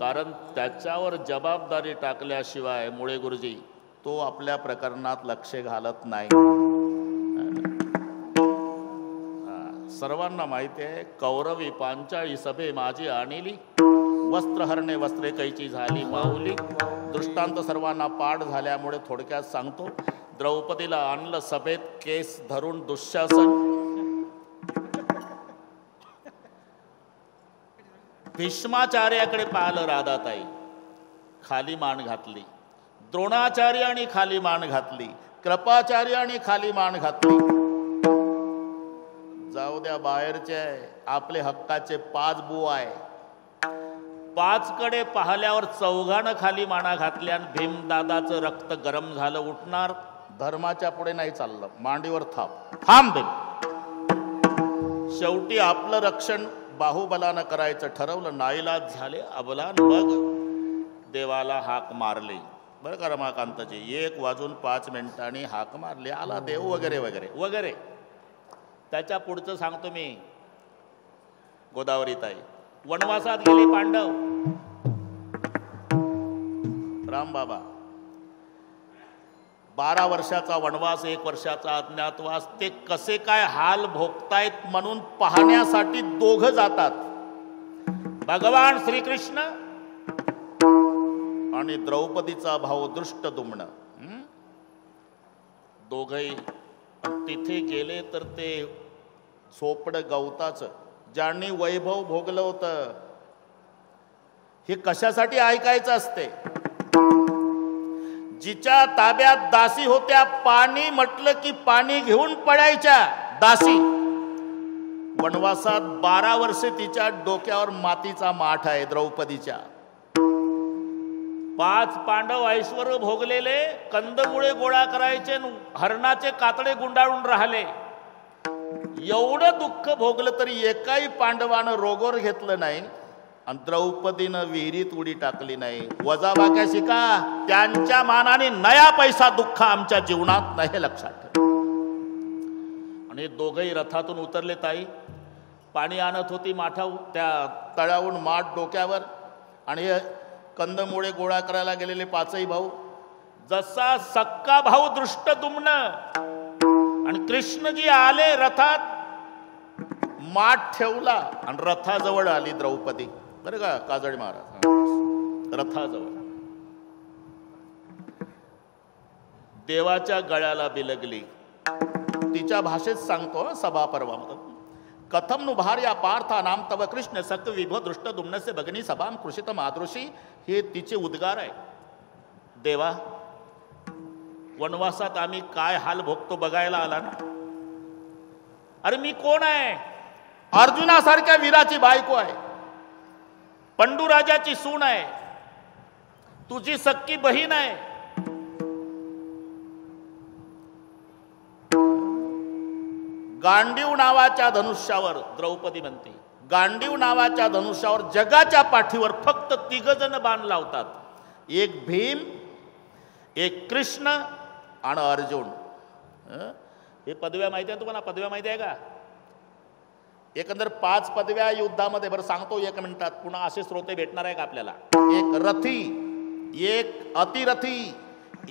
कारण त्याच्यावर जबाबदारी टाकल्याशिवाय मुळे गुरुजी तो आपल्या प्रकरणात लक्ष घालत नाही. सर्वांना माहिती आहे, कौरवी पांचाळी सभे माझी आणली, वस्त्रहरणे वस्त्रे कैची झाली माऊली. दृष्टांत सर्वांना पाठ झाल्यामुळे थोडक्यात सांगतो. द्रौपदीला आणलं सभेत, केस धरून दुःशासन. भीष्माचार्याकडे पाहिलं राधाताई, खाली मान घातली. द्रोणाचार्याने खाली मान घातली. कृपाचार्याने खाली मान घातली. जाऊ द्या, बाहेरचे आपले हक्काचे 5 बुवा आहे, 5 कडे पाहिल्यावर 4घानं खाली माना घातल्या. भीमदादाचं रक्त गरम झालं, उठणार, धर्माच्या पुढे नाही चाललं, मांडीवर थांब दे. शेवटी आपलं रक्षण बाहुबलानं करायचं ठरवलं, नाईलाज झाले अबलान. मग देवाला हाक मारली, बरं का रमाकांतजी, 1:05 हाक मारली, आला देव वगैरे वगैरे वगैरे. त्याच्या पुढचं सांगतो मी. गोदावरीताई वनवासात गेले पांडव, रामबाबा 12 वर्षाचा वनवास, 1 वर्षाचा अज्ञातवास. ते कसे काय हाल भोगतायत म्हणून पाहण्यासाठी दोघं जातात, भगवान श्रीकृष्ण आणि द्रौपदीचा भाऊ दृष्टद्युम्न. दोघही तिथे गेले तर ते सोपडं गवताचं, ज्यांनी वैभव भोगलं होतं, हे कशासाठी ऐकायचं असते? जिच्या ताब्यात दासी होत्या, पाणी म्हटलं की पाणी घेऊन पडायच्या दासी. वनवासात 12 वर्षे तिच्या डोक्यावर मातीचा माठ आहे द्रौपदीच्या. 5 पांडव ऐश्वर भोगलेले, कंदमुळे गोळा करायचे, हरणाचे कातडे गुंडाळून राहिले. एवढं दुःख भोगलं तरी एकाही पांडवानं रोगोर घेतलं नाही आणि द्रौपदीनं विहिरीत उडी टाकली नाही. वजाबाक्या शिका, त्यांच्या मानाने नया पैसा दुःख आमच्या जीवनात नाही, हे लक्षात ठेवा. आणि दोघही रथातून उतरले. ताई पाणी आणत होती माठाऊ, त्या तळ्याहून माठ डोक्यावर, आणि कंदमुळे गोळा करायला गेलेले 5ही भाऊ. जसा सक्का भाऊ दृष्टद्युम्न आणि कृष्णजी आले रथात, माठ ठेवला आणि रथाजवळ आली द्रौपदी, बरं का काजळी महाराज, रथाजवळ देवाच्या गळ्याला बिलगली. तिच्या भाषेत सांगतो सभा पर्वा, कथम नु भार्या पार्था नाम तव कृष्ण सक विभो दृष्टद्युम्नस्य भगिनी सभाम कृषित मादृशी. हे तिचे उद्गार आहे. देवा, वनवासात आम्ही काय हाल भोगतो बघायला आला ना. अरे मी कोण आहे? अर्जुनासारख्या वीराची बायको आहे, पंडूराजाची सून आहे, तुझी सक्की बहीण आहे. गांडीव नावाच्या धनुष्यावर, द्रौपदी म्हणते, गांडीव नावाच्या धनुष्यावर जगाच्या पाठीवर फक्त 3 जण बाण लावतात. एक भीम, एक कृष्ण आणि अर्जुन. हे पदव्या माहिती आहे तुम्हाला? पदव्या माहिती आहे का? एकंदर 5 पदव्या युद्धामध्ये. बरं सांगतो 1 मिनिटात, पुन्हा असे श्रोते भेटणार आहे का आपल्याला? एक रथी, एक अतिरथी,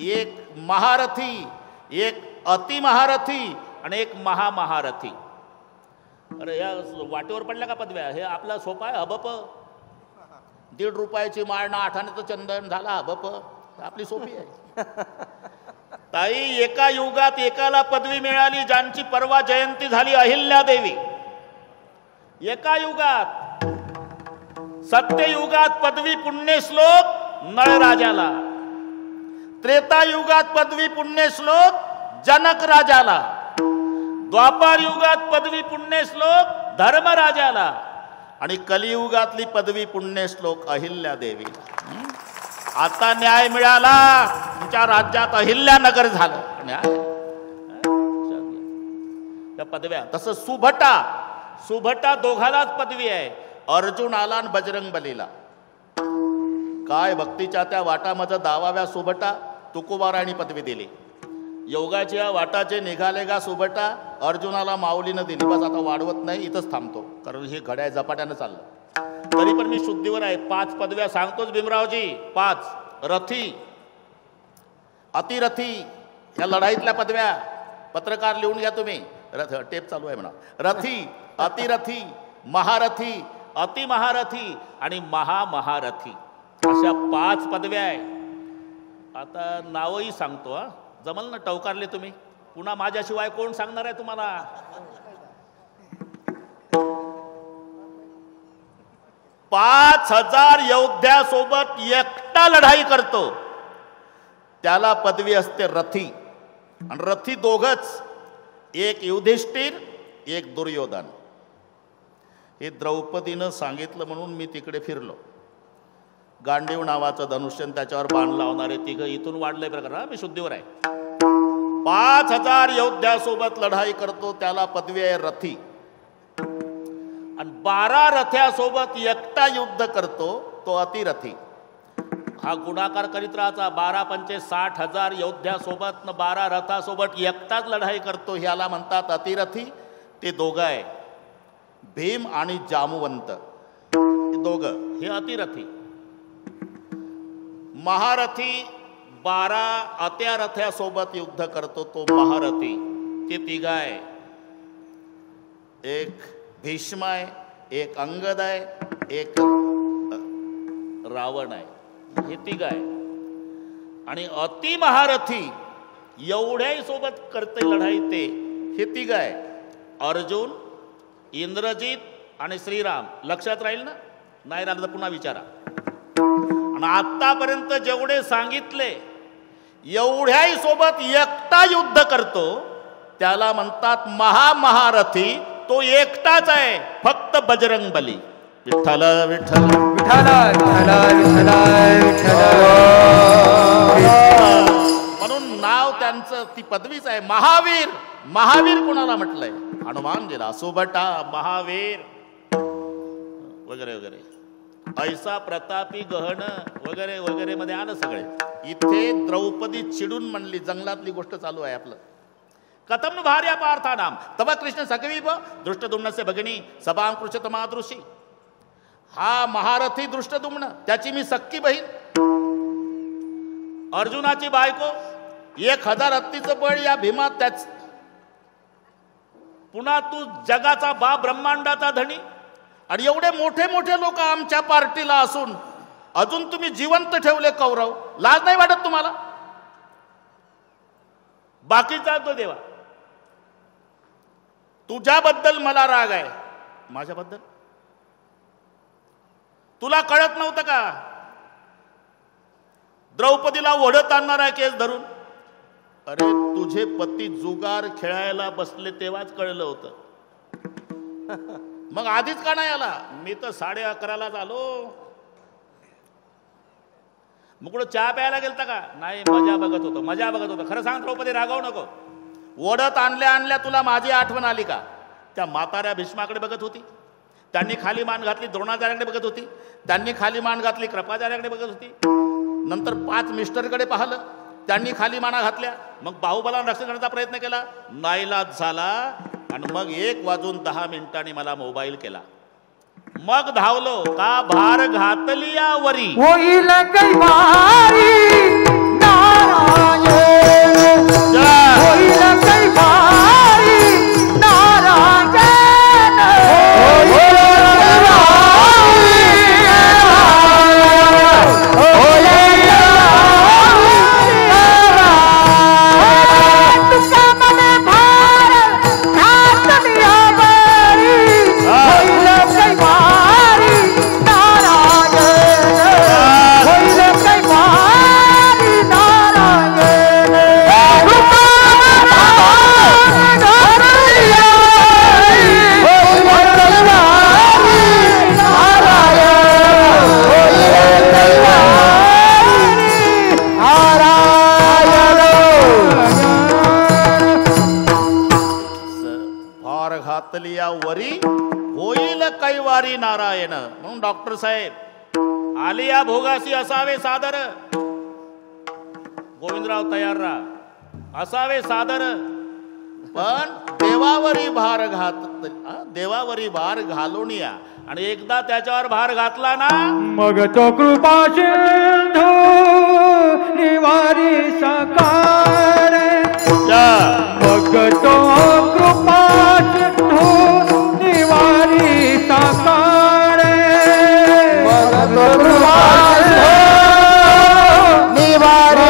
एक महारथी, एक अतिमहारथी आणि एक महामहारथी. अरे या वाटेवर पडल्या का पदव्या? हे आपला सोपा आहे. हबप 1.5 रुपयाची माळ ना 8 आण्याचं चंदन झाला हबप, आपली सोपी आहे. ताई एका युगात एकाला पदवी मिळाली, ज्यांची परवा जयंती झाली, अहिल्यादेवी. एका युगात, सत्ययुगात पदवी पुण्यश्लोक नळराजाला, त्रेतायुगात पदवी पुण्यश्लोक जनक राजाला, द्वापार युगात पदवी पुण्यश्लोक धर्मराजाला आणि कलियुगातली पदवी पुण्यश्लोक अहिल्या देवीला. आता न्याय मिळाला, तुमच्या राज्यात अहिल्यानगर झालं. न्याय त्या पदव्या. तसं सुभटा दोघालाच पदवी आहे. अर्जुन आला आणि बजरंग बलीला. काय भक्तीच्या त्या वाटामध्ये 10व्या सुभटा तुकोबारायणी पदवी दिली. योगाच्या वाटाचे निघाले का सुभटा, अर्जुनाला माऊलीनं दिली. बस आता वाढवत नाही, इथंच थांबतो, कारण हे घड्याळ झपाट्यानं चाललं. तरी पण मी शुद्धीवर आहे. 5 पदव्या सांगतोच भीमरावजी. 5 रथी, अतिरथी, या लढाईतल्या पदव्या. पत्रकार लिहून घ्या तुम्ही. टेप चालू आहे म्हणा. रथी, अतिरथी, महारथी, अतिमहारथी आणि महामहारथी, अशा 5 पदव्या आहे. आता नावही सांगतो. हा जमल ना, टवकारले तुम्ही. पुन्हा माझ्याशिवाय कोण सांगणार आहे तुम्हाला? 5000 योद्ध्यासोबत एकटा लढाई करतो, त्याला पदवी असते रथी. आणि रथी दोघच, एक युधिष्ठिर, एक दुर्योधन. हे द्रौपदीनं सांगितलं म्हणून मी तिकडे फिरलो. गांडीव नावाचं धनुष्य, त्याच्यावर बाण लावणारे 3 इथून वाढले प्रकार. मी शुद्धीवर आहे. 5000 योद्ध्यासोबत लढाई करतो, त्याला पदवी आहे रथी. आणि 12 रथ्यासोबत एकटा युद्ध करतो, तो अतिरथी. हा गुणाकार करीत राहायचा. 12 पंचे 60,000 योद्ध्यासोबत 12 रथासोबत एकटाच लढाई करतो, ह्याला म्हणतात अतिरथी. ते दोघं आहे, भीम आणि जामवंत. हे दोघं, हे अतिरथी. महारथी 12 अत्या रथ्यासोबत युद्ध करतो, तो महारथी. ते 3 आहे. एक भीष्म आहे, एक अंगद आहे, एक रावण आहे. हे 3 आहे. आणि अति महारथी एवढ्याही सोबत करते लढाई, ते हे 3 आहे. अर्जुन, इंद्रजित आणि श्रीराम. लक्षात राहील ना? नाही राहिलं तर पुन्हा विचारा. आणि आतापर्यंत जेवढे सांगितले, एवढ्याही सोबत एकटा युद्ध करतो, त्याला म्हणतात महामहारथी. तो एकटाच आहे, फक्त बजरंग बली. विठ्ठल विठ्ठल विठ्ठल विठ्ठल विठ्ठल. म्हणून नाव त्यांचं, ती पदवीच आहे महावीर. महावीर कोणाला म्हटलंय? हनुमान गेला. सुभटा, महावीर वगैरे वगैरे. ऐसा प्रतापी गहन वगैरे वगैरे मध्ये आलं सगळे. इथे द्रौपदी चिडून म्हणली. जंगलातली गोष्ट चालू आहे आपलं. कथम भार्या पार्थानाम तव कृष्ण सखवीप दृष्टदुम्नस्य भगिनी सभां कृषत मादृशी. हा महारथी दृष्टदुम्न, त्याची मी सख्खी बहीण. अर्जुनाची बायको, 1000 हत्तीचं बळ या भीमात. त्याच पुन्हा तू जगाचा बाप, ब्रह्मांडाचा धनी. आणि एवढे मोठे मोठे लोक आमच्या पार्टीला असून अजून तुम्ही जिवंत ठेवले कौरव. लाज नाही वाटत तुम्हाला? बाकीचा तो देवा, तुझ्याबद्दल मला राग आहे. माझ्याबद्दल तुला कळत नव्हतं का? द्रौपदीला ओढत आणणार आहे केस धरून. अरे तुझे पती जुगार खेळायला बसले तेव्हाच कळलं होतं. मग आधीच का नाही आला? मी तर 11:30लाच आलो. मग कुठं चहा प्यायला गेलता का? नाही, मजा बघत होतो, मजा बघत होतो. खरं सांग द्रौपदी, रागावू नको. ओढत आणल्या आणल्या तुला माझी आठवण आली का? त्या म्हाताऱ्या भीष्माकडे बघत होती, त्यांनी खाली मान घातली. द्रोणाचार्याकडे बघत होती, त्यांनी खाली मान घातली. कृपाचार्याकडे बघत होती. नंतर 5 मिस्टरकडे पाहिलं, त्यांनी खाली माना घातल्या. मग बाहुबलाला रक्षण करण्याचा प्रयत्न केला, नाईलाज झाला. आणि मग 1:10 मला मोबाईल केला. मग धावलो का भार घातली यावरी. होईल कैवारी नारायण, होईल कैवारी नारायण, होईल कैवारी नारायण. म्हणून डॉक्टर साहेब आले या भोगासी असावे सादर. गोविंदराव तयार राहा, असावे सादर. पण देवावरी भार देवावरी भार घालून या. आणि एकदा त्याच्यावर भार घातला ना मग तो कृपा सिंधू निवारी साकार. मग तो कृपा सिंधू निवारी साकार. मग तो कृपा निवारी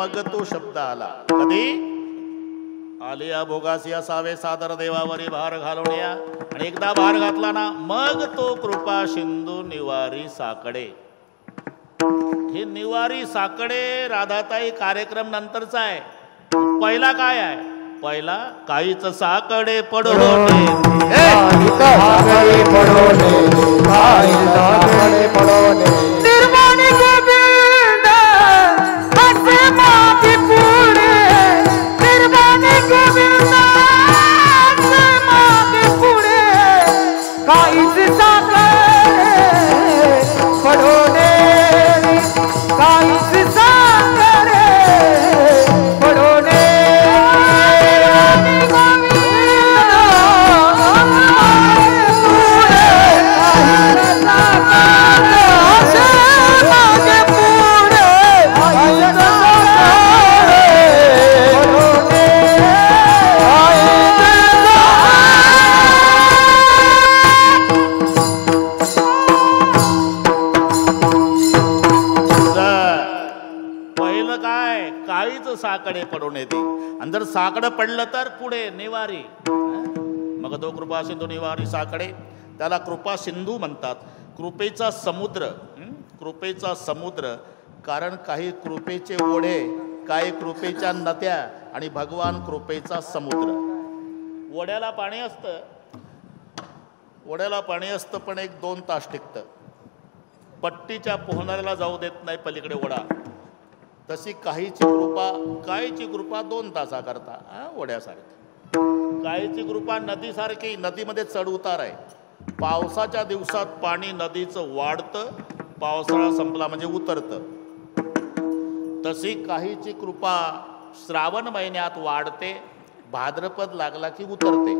मग तो शब्द आला. कधी आलिया भोगासी असावे सादर देवावरी भार घालून या. आणि एकदा भार घातला ना मग तो कृपा सिंधू निवारी साकडे. हे निवारी साकडे राधाताई कार्यक्रम नंतरचा आहे. पहिला काय आहे? पहिला काहीच साकडे पडोने साकडे पडून येते. आणि जर साकडं पडलं तर पुढे निवारी. मग तो कृपा सिंधू निवारी साकडे. त्याला कृपा सिंधू म्हणतात. कृपेचा समुद्र. कृपेचा समुद्र. कारण काही कृपेचे ओढे, काही कृपेच्या नद्या आणि भगवान कृपेचा समुद्र. ओढ्याला पाणी असतं, ओढ्याला पाणी असतं पण 1-2 तास टिकतं. पट्टीच्या पोहणाऱ्याला जाऊ देत नाही पलीकडे ओढा. तशी काहीची कृपा 2 तासाकरता ओढ्यासारखी. काहीची कृपा नदीसारखी. नदीमध्ये चढ उतार आहे. पावसाच्या दिवसात पाणी नदीचं वाढतं, पावसाळा संपला म्हणजे उतरतं. तशी काहीची कृपा श्रावण महिन्यात वाढते, भाद्रपद लागला की उतरते.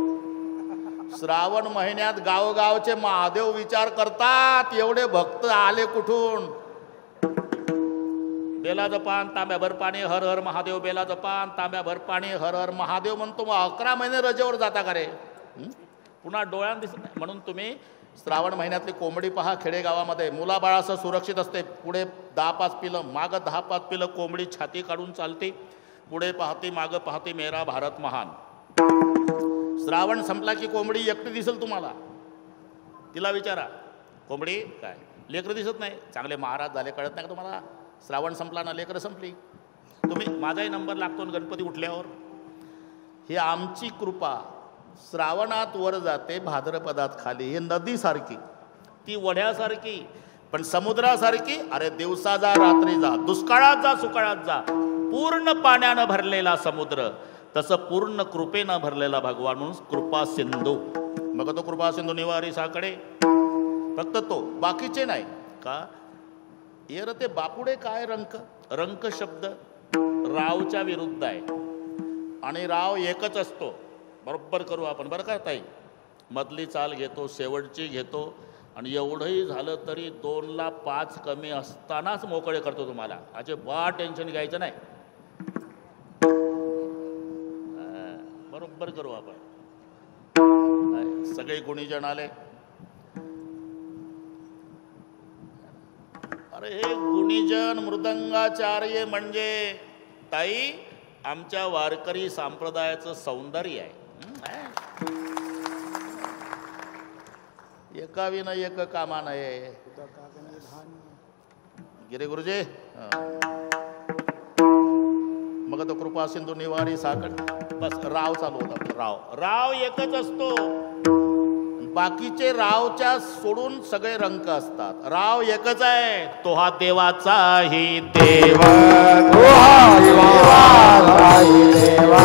श्रावण महिन्यात गावगावचे महादेव विचार करतात, एवढे भक्त आले कुठून. बेलाचं पान तांब्याभर पाणी, हर हर महादेव. बेलाचं पान तांब्याभर पाणी, हर हर महादेव म्हणतो. मग 11 महिने रजेवर जाता का रे? पुन्हा डोळ्यात दिसत नाही. म्हणून तुम्ही श्रावण महिन्यातली कोंबडी पहा खेडेगावामध्ये. मुलाबाळासह सुरक्षित असते. पुढे 10-5 पिलं, मागं 10-5 पिलं. कोंबडी छाती काढून चालते. पुढे पाहते, मागं पाहते. मेरा भारत महान. श्रावण संपला की कोंबडी एकटी दिसेल तुम्हाला. तिला विचारा, कोंबडी काय लेकरं दिसत नाही? चांगले महाराज झाले कळत नाही का तुम्हाला? श्रावण संपला ना लेकरं संपली. तुम्ही माझाही नंबर लागतो गणपती उठल्यावर. ही आमची कृपा श्रावणात वर जाते, भाद्रपदात खाली. हे नदीसारखी, ती वड्यासारखी, पण समुद्रासारखी. अरे दिवसा जा रात्री जा, दुष्काळात जा सुकाळात जा, पूर्ण पाण्यानं भरलेला समुद्र, तसं पूर्ण कृपेनं भरलेला भगवान म्हणून कृपा सिंधू. मग तो कृपा सिंधू निवारी साकडे, फक्त तो, बाकीचे नाही का. ये ते बापुडे काय रंक. रंक शब्द रावच्या विरुद्ध आहे आणि राव एकच असतो. बरोबर करू आपण बरं का ताई. मधली चाल घेतो, शेवटची घेतो, आणि एवढंही झालं तरी 2ला 5 कमी असतानाच मोकळे करतो तुम्हाला. अजिबात टेन्शन घ्यायचं नाही. बरोबर करू आपण. सगळे गुणीजन आले. अरे हे गुणीजन मृदंगाचार्य म्हणजे ताई आमच्या वारकरी संप्रदायाचं सौंदर्य आहे. एका विना एक कामा नये. गिरे गुरुजी. मग तो कृपा सिंधू निवारी साकड. बस राव चालू होता. राव एकच असतो. बाकीचे रावच्या सोडून सगळे रंक असतात. राव एकच आहे. तो हा देवाचाही देव, तो हा देवाचाही देवा,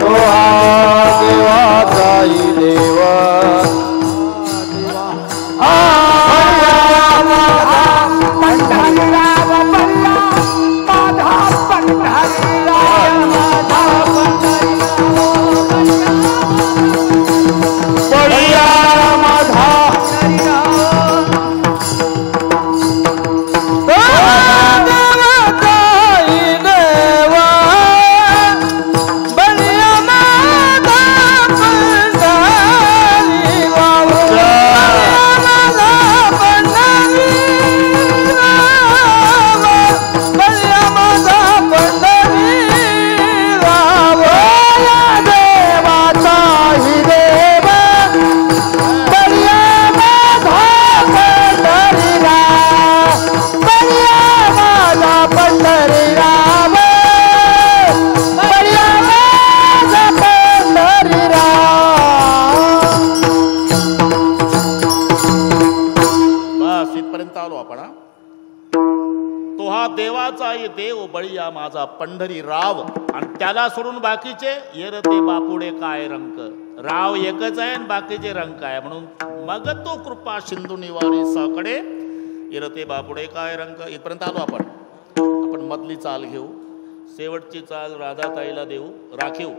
तो हा देवाचाही देव. देव बळीया माझा पंढरी राव. आणि त्याला सोडून बाकीचे येर ते बापुडे काय रंक. राव एकच आहे आणि बाकीचे रंक आहे. म्हणून मग तो कृपा सिंधू निवारी साकडे येर ते बापुडे काय रंक. इथपर्यंत आलो आपण मधली चाल घेऊ. शेवटची चाल राधाताईला देऊ राखीव.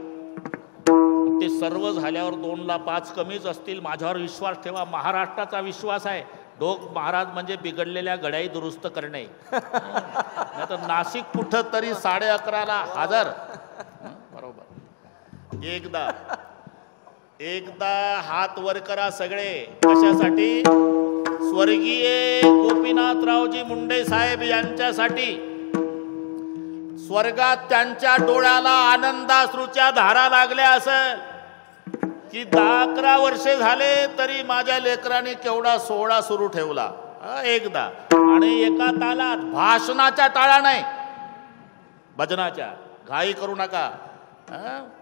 ते सर्व झाल्यावर 2ला 5 कमीच असतील. माझ्यावर विश्वास ठेवा. महाराष्ट्राचा विश्वास आहे. डोक महाराज म्हणजे बिघडलेल्या घड्याही दुरुस्त करणे. नाही तर नाशिक कुठं तरी 11:30ला हजर. बरोबर. एकदा हात वर करा सगळे. कशासाठी? स्वर्गीय गोपीनाथरावजी मुंडे साहेब यांच्यासाठी. स्वर्गात त्यांच्या डोळ्याला आनंदाश्रूच्या धारा लागल्या असेल की 10-11 वर्षे झाले तरी माझ्या लेकरांनी केवढा सोहळा सुरू ठेवला. एकदा आणि एका तालात. भाषणाच्या टाळा नाही, भजनाच्या. घाई करू नका.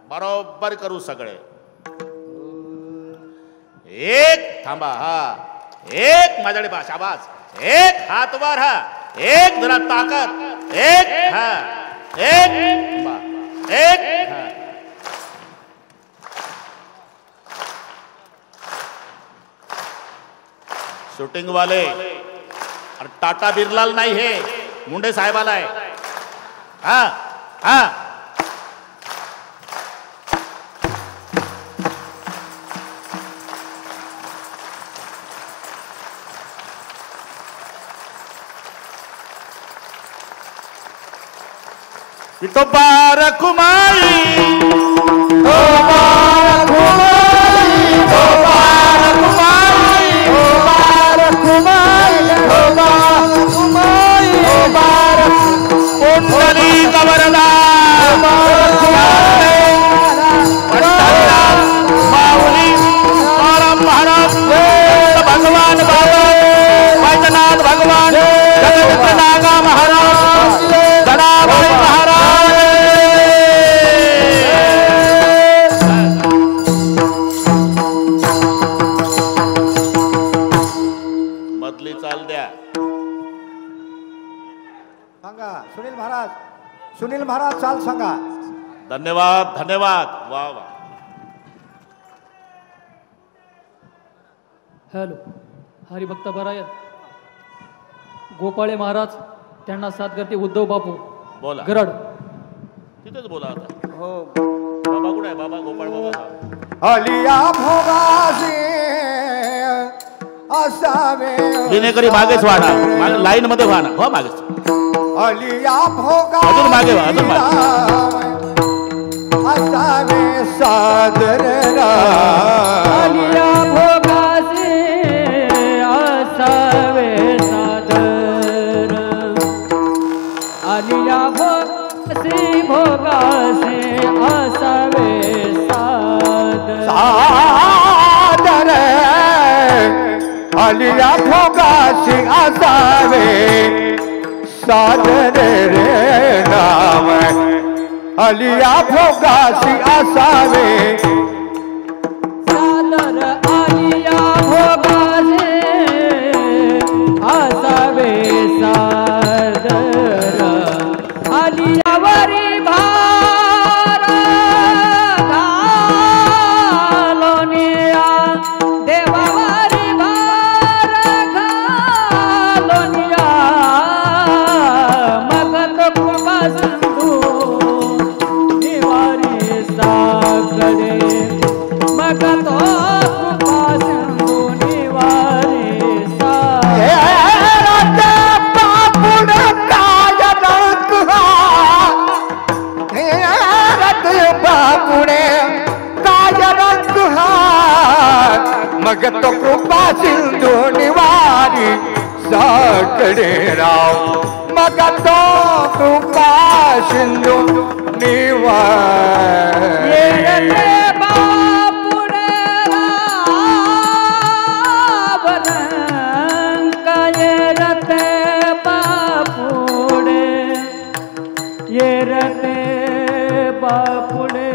बरोबर करू सगळे. एक थांबा. हा एक माझ्याकडे भाषा बास. एक हात वर. हा एक जरा ताकद. एक हा एक एक हा. शूटिंग वाले और टाटा बिरलाल नाही, हे मुंडे साहेबाला आहे. हा हा विठोबा रखुमाई. भगवान बाबा वैद्यनाथ भगवान नागा महाराज जनाबाई महाराज. मधली चाल द्या. सांगा सुनील महाराज चाल सांगा. धन्यवाद धन्यवाद. वा वा. हॅलो हरिभक्त परायण गोपाळे महाराज त्यांना साथ करते उद्धव बापू बोला. गरड. तिथेच बोला आता. हो बाबा कुठे आहे? बाबा गोपाळ बाबा. अलिया भोगासी असावे. विनेकरी मागेच वाढा. लाईन मध्ये वाढा. हो मागेच. अलिया भोगासी अजून मागे वा. अजून मागे. असावे सादर आलिया भोगासी असावे सादर. आलिया भोगासी असावे सादर. अलिया भोगासी असावे सादर रे नाम. अलिया भोगासी असावे सादर. आलिया भोगासी असावे सादर. आलियावरी भार घालोनिया देवावरी भार घालोनिया मग तो कृपा सिंधू निवारी सागरे. मग तो कृपा सिंधू निवारी मग तो कृपा सिंधू निवारी साकडे राव. मग तो कृपा सिंधू निवारी. येरते बापुडे रावरंग. येरते बापुडे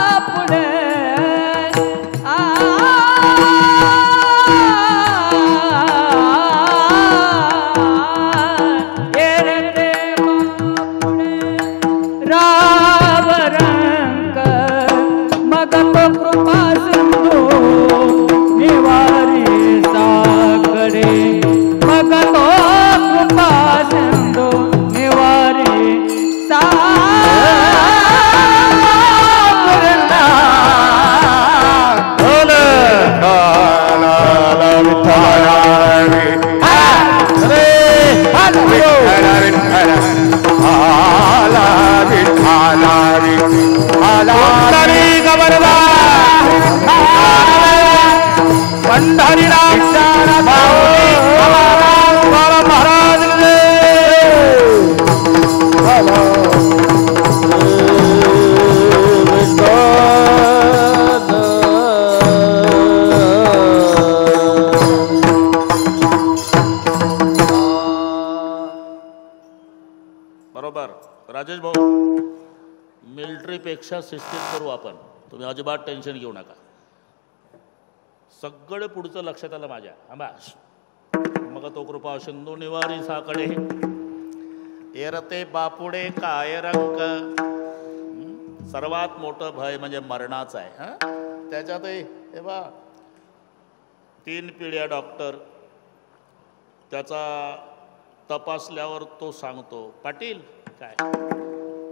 बापुडे येरते बापुडे रावरंग. मग तो कृपा सिंधू निवारी सागरे. मग तो कृपा सिंधू निवारी बरोबर. राजेश भाऊ मिलिटरीपेक्षा शिस्तीत करू आपण. तुम्ही अजिबात टेन्शन घेऊ नका. सगळं पुढचं लक्षात आलं माझ्या. आंबाश मग तो कृपा सिंधू निवारी साकडे. येरते बापुडे काय रंग. सर्वात मोठं भय म्हणजे मरणाचं आहे. त्याच्यातही हे बा 3 पिढ्या डॉक्टर. त्याचा तपासल्यावर तो सांगतो पाटील काय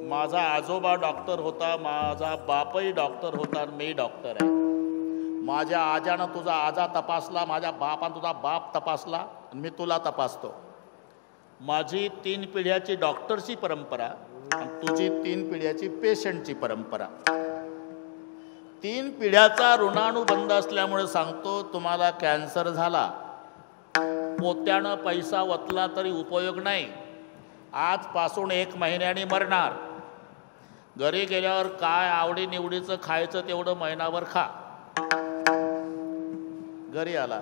माझा आजोबा डॉक्टर होता, माझा बापही डॉक्टर होता, मी डॉक्टर आहे. माझ्या आजानं तुझा आजा तपासला, माझ्या बापानं तुझा बाप तपासला, मी तुला तपासतो. माझी 3 पिढ्याची डॉक्टरची परंपरा आणि तुझी 3 पिढ्याची पेशंटची परंपरा. 3 पिढ्याचा ऋणानुबंध असल्यामुळे सांगतो तुम्हाला कॅन्सर झाला, पोत्यानं पैसा वतला तरी उपयोग नाही. आजपासून 1 महिन्याने मरणार. घरी गेल्यावर काय आवडी निवडीचं खायचं तेवढं महिनाभर खा. घरी आला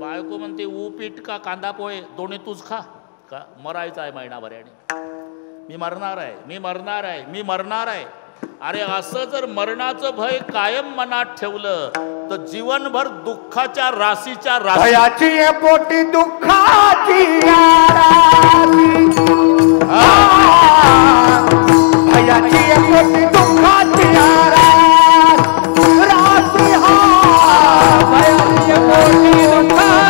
बायको म्हणते उपीट का कांदा पोहे दोन्ही तूच खा. का मरायचं आहे महिनाभर याने. मी मरणार आहे, मी मरणार आहे, मी मरणार आहे. अरे असं जर मरणाचं भय कायम मनात ठेवलं तर जीवनभर दुःखाच्या राशीच्या भयाची पोटी दुःखाची भयाची पोटी दुःखाची राशी भयाची पोटी दुःखाची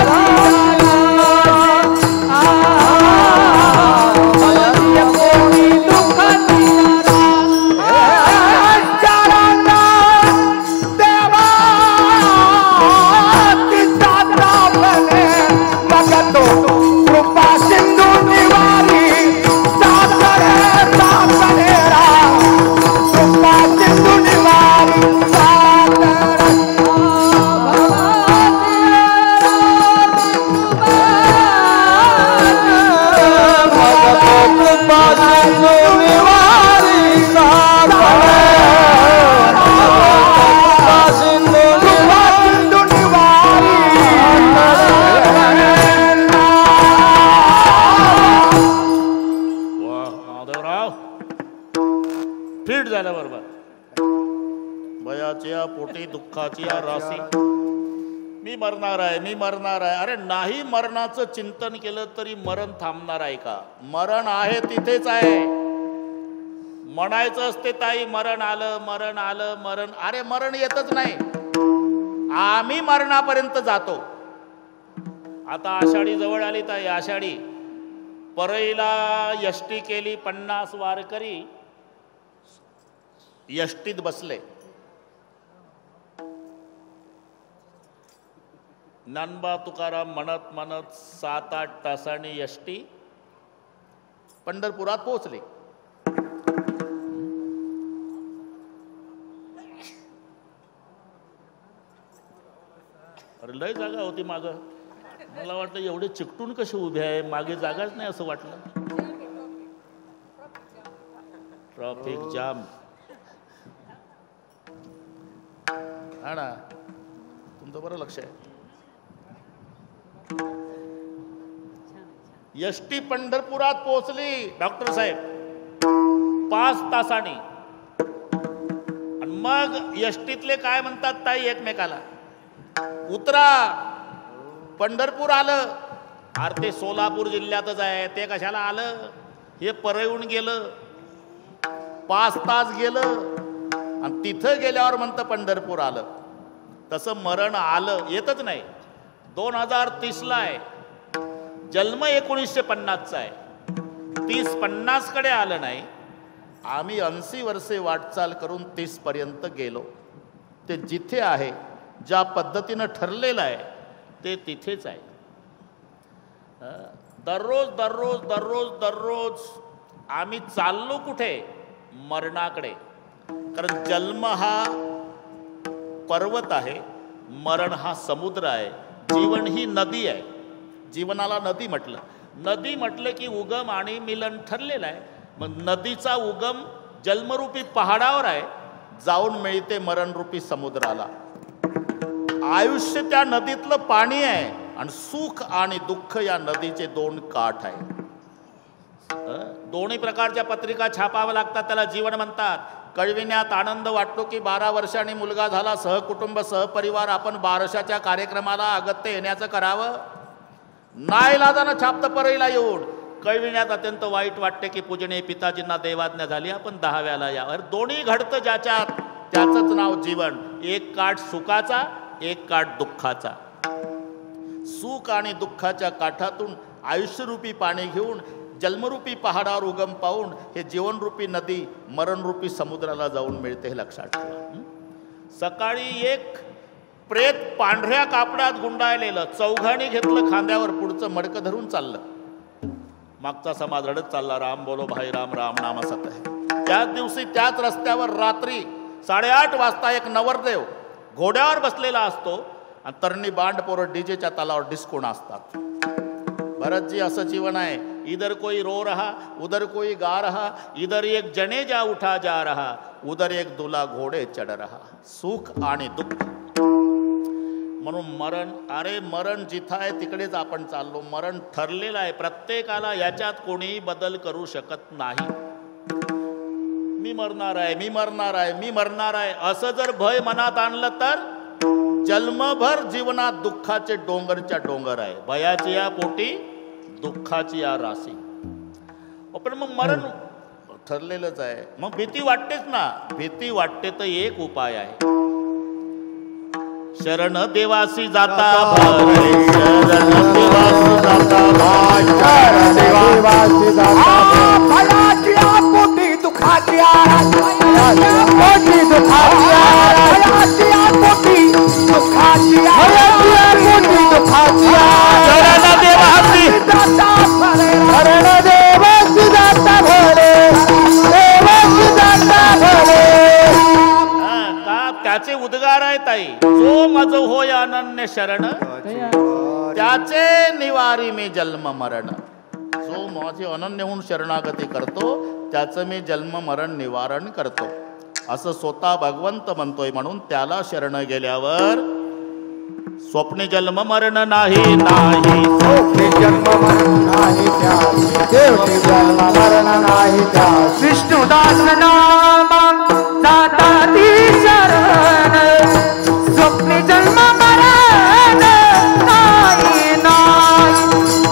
पोटी दुःखाची राशी. मी मरणार आहे, मी मरणार आहे. अरे नाही मरणाचं चिंतन केलं तरी मरण थांबणार आहे का? मरण आहे तिथेच आहे. म्हणायचं असते ताई मरण आलं, मरण आलं, मरण. अरे मरण येतच नाही, आम्ही मरणापर्यंत जातो. आता आषाढी जवळ आली ताई. आषाढी परईला यष्टी केली, 50 वारकरी यष्टीत बसले. ज्ञानबा तुकाराम म्हणत म्हणत 7-8 तासांनी यष्टी पंढरपुरात पोहोचली. अरे लय जागा होती माग. मला वाटलं एवढे चिकटून कसे उभे आहे, मागे जागाच नाही असं वाटलं. Traffic jam. हा ना, तुमचं बरं लक्ष आहे. यष्टी पंढरपुरात पोहोचली डॉक्टर साहेब 5 तासांनी. आणि मग यष्टीतले काय म्हणतात ताई एकमेकाला, उतरा पंढरपूर आलं. अरे ते सोलापूर जिल्ह्यातच आहे, ते कशाला आलं? हे परळून गेलं, 5 तास गेलं आणि तिथं गेल्यावर म्हणतं पंढरपूर आलं. तसं मरण आलं, येतच नाही. 2030ला आहे, जन्म 1950चा आहे. 30-50 कडे आलं नाही. आम्ही 80 वर्षे वाटचाल करून 30 पर्यंत गेलो. ते जिथे आहे, ज्या पद्धतीनं ठरलेलं आहे ते तिथेच आहे. दररोज दररोज दररोज दररोज आम्ही चाललो कुठे? मरणाकडे. कारण जन्म हा पर्वत आहे, मरण हा समुद्र आहे, जीवन ही नदी आहे. जीवनाला नदी म्हटलं. नदी म्हटलं की उगम आणि मिलन ठरलेलं आहे. मग नदीचा उगम जन्मरूपी पहाडावर आहे, जाऊन मिळते मरणरूपी समुद्राला. आयुष्य त्या नदीतलं पाणी आहे आणि सुख आणि दुःख या नदीचे 2 काठ आहे. दोन्ही प्रकारच्या पत्रिका छापाव्या लागतात, त्याला जीवन म्हणतात. कळविण्यात आनंद वाटतो की 12 वर्षांनी मुलगा झाला, सहकुटुंब सहपरिवार आपण बारशाच्या कार्यक्रमाला अगत्य येण्याचं करावं. नाईलाजानं छापतं परईला येऊन. कळविण्यात अत्यंत वाईट वाटते की पूजनीय पिताजींना देवाज्ञा झाली, आपण 10व्याला यावं. दोन्ही घडतं ज्याच्यात, त्याचंच नाव जीवन. एक काठ सुखाचा, एक काठ दुःखाचा. सुख आणि दुःखाच्या काठातून आयुष्यरूपी पाणी घेऊन जन्मरूपी पहाडावर उगम पाहून हे जीवनरूपी नदी मरणरूपी समुद्राला जाऊन मिळते, हे लक्षात ठेवा. सकाळी एक प्रेत पांढऱ्या कापडात गुंडाळलेलं चौघांनी घेतलं खांद्यावर, पुढचं मडकं धरून चाललं. मागचा समाज रडत चालला, राम बोलो भाई राम, राम नाम सत है. त्याच दिवशी त्याच रस्त्यावर रात्री 8:30 वाजता एक नवरदेव घोड्यावर बसलेला असतो आणि तरणी बांड पोरं डीजेच्या तालावर डिस्को नाचतात. भरतजी असं जीवन आहे. इधर कोई रो रहा, उधर कोई गा रहा, इधर एक जनेजा उठा जा रहा, उधर एक दुला घोडे चढ रहा. सुख आणि दुःख. म्हणून मरण, अरे मरण जिथं आहे तिकडेच आपण चाललो. मरण ठरलेलं आहे प्रत्येकाला, याच्यात कोणीही बदल करू शकत नाही. मी मरणार आहे, मी मरणार आहे, मी मरणार आहे असं जर भय मनात आणलं तर जन्मभर जीवनात दुःखाचे डोंगरच्या डोंगर आहे. भयाची या पोटी दुःखाची या राशी. पण मग मरण ठरलेलंच आहे. मग भीती वाटतेच ना. भीती वाटते तर एक उपाय आहे. शरण देवासी जाता भले, शरण देवासी जाता भले, शरण देवासी जाता भयाची पोटी दुखाची पोटी दुखाची भयाची पोटी दुखाची पोटी दुखाची शरण देवासी जाता भले, शरण देवासी जाता भले, देवासी जाता भले. का त्याचे उद्गार आहेत ताई. जो मज होय अनन्य शरण, त्याचे निवारी मी जन्म मरण. जो माझे अनन्य होऊन शरणागती करतो त्याचं मी जन्म मरण निवारण करतो असं स्वतः भगवंत म्हणतोय. म्हणून त्याला शरण गेल्यावर स्वप्ने जन्म मरण नाही, नाही स्वप्ने जन्म मरण नाही त्या, देवते जन्म मरण नाही त्या. विष्णुदास नाम जाता ती शरण, स्वप्ने जन्म मरण नाही नाही,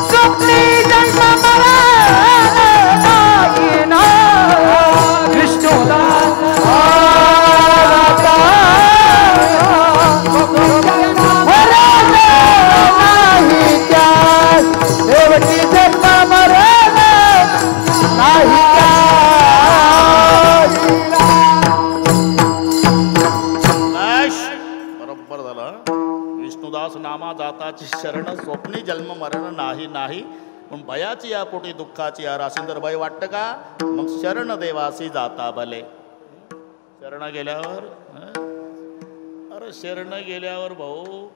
स्वप्ने जन्म मरण नाही नाही. विष्णुदास नाही त्या, देवते जन्म मरण नाही त्या. बरोबर झालं. विष्णुदास नामा जाताची शरण, स्वप्नी जन्म मरण नाही, नाही. पण भयाची या पोटी दुःखाची या राशींदर भय वाटतं का? मग शरण देवासी जाता भले. शरण गेल्यावर अरे शरण गेल्यावर भाऊ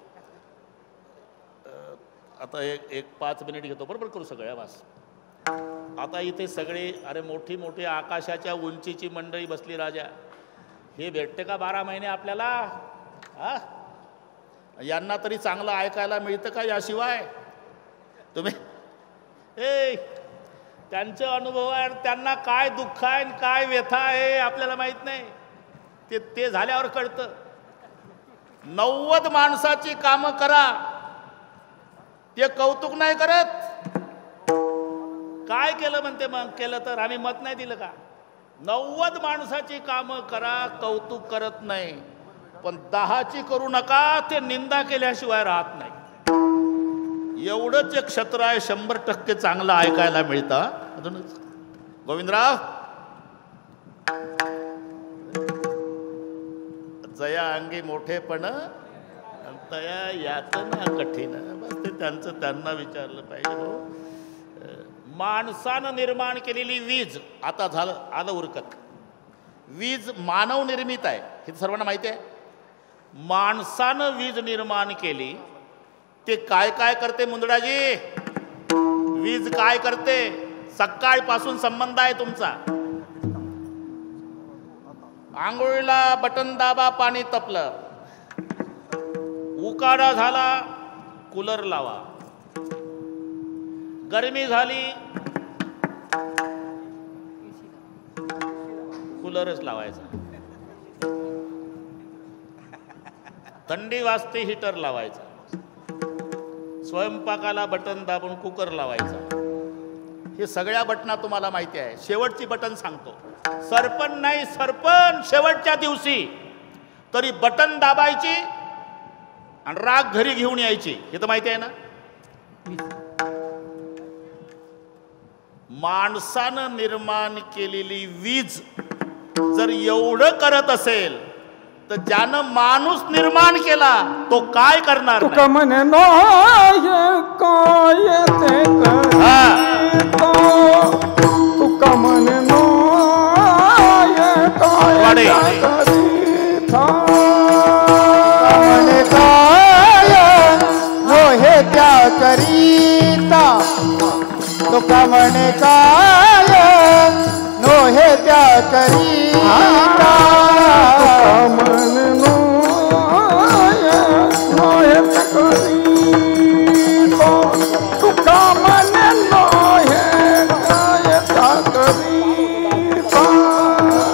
आता एक 5 मिनिट घेतो, बरोबर करू सगळ्या वास. आता इथे सगळे अरे मोठी मोठी आकाशाच्या उंचीची मंडळी बसली राजा. हे भेटते का 12 महिने आपल्याला? हा, यांना तरी चांगलं ऐकायला मिळतं का याशिवाय? तुम्ही त्यांचे अनुभव आहे, त्यांना काय दुःख आहे काय व्यथा आहे आपल्याला माहित नाही. ते झाल्यावर कळतं. 90 माणसाची कामं करा, ते कौतुक नाही करत. काय केलं म्हणते? मग केलं तर आम्ही मत नाही दिलं का? 90 माणसाची कामं करा, कौतुक करत नाही. पण 10ची करू नका, ते निंदा केल्याशिवाय राहत नाही. एवढंच एक क्षेत्र आहे 100% चांगलं ऐकायला मिळतं. अजूनच गोविंदराव, जया अंगी मोठेपण तया यातना कठीण. बस ते त्यांचं त्यांना विचारलं पाहिजे. भाऊ, माणसानं निर्माण केलेली वीज आता आलं उरकत. वीज मानव निर्मित आहे हे सर्वांना माहिती आहे. माणसानं वीज निर्माण केली, ते काय काय करते मुंदडाजी? वीज काय करते? सकाळपासून संबंध आहे तुमचा. आंघोळीला बटन दाबा, पाणी तपलं, उकाडा झाला कूलर लावा, गरमी झाली कूलरच लावायचा, थंडी वाजते हीटर लावायचा, स्वयंपाकाला बटन दाबून कुकर लावायचा. हे सगळ्या बटना तुम्हाला माहिती आहे. शेवटची बटन सांगतो. सरपण नाही, सरपण शेवटच्या दिवशी तरी बटन दाबायची आणि राग घरी घेऊन यायची. हे तर माहिती आहे ना. माणसानं निर्माण केलेली वीज जर एवढं करत असेल तर ज्यानं माणूस निर्माण केला तो काय करणार? तुका म्हणे काय तुका म्हणे काय हे त्या करीता तो तुका म्हणे काय नोहे त्या करीता मन नोहे त्या करीता तुका म्हणे नोहे त्या करीता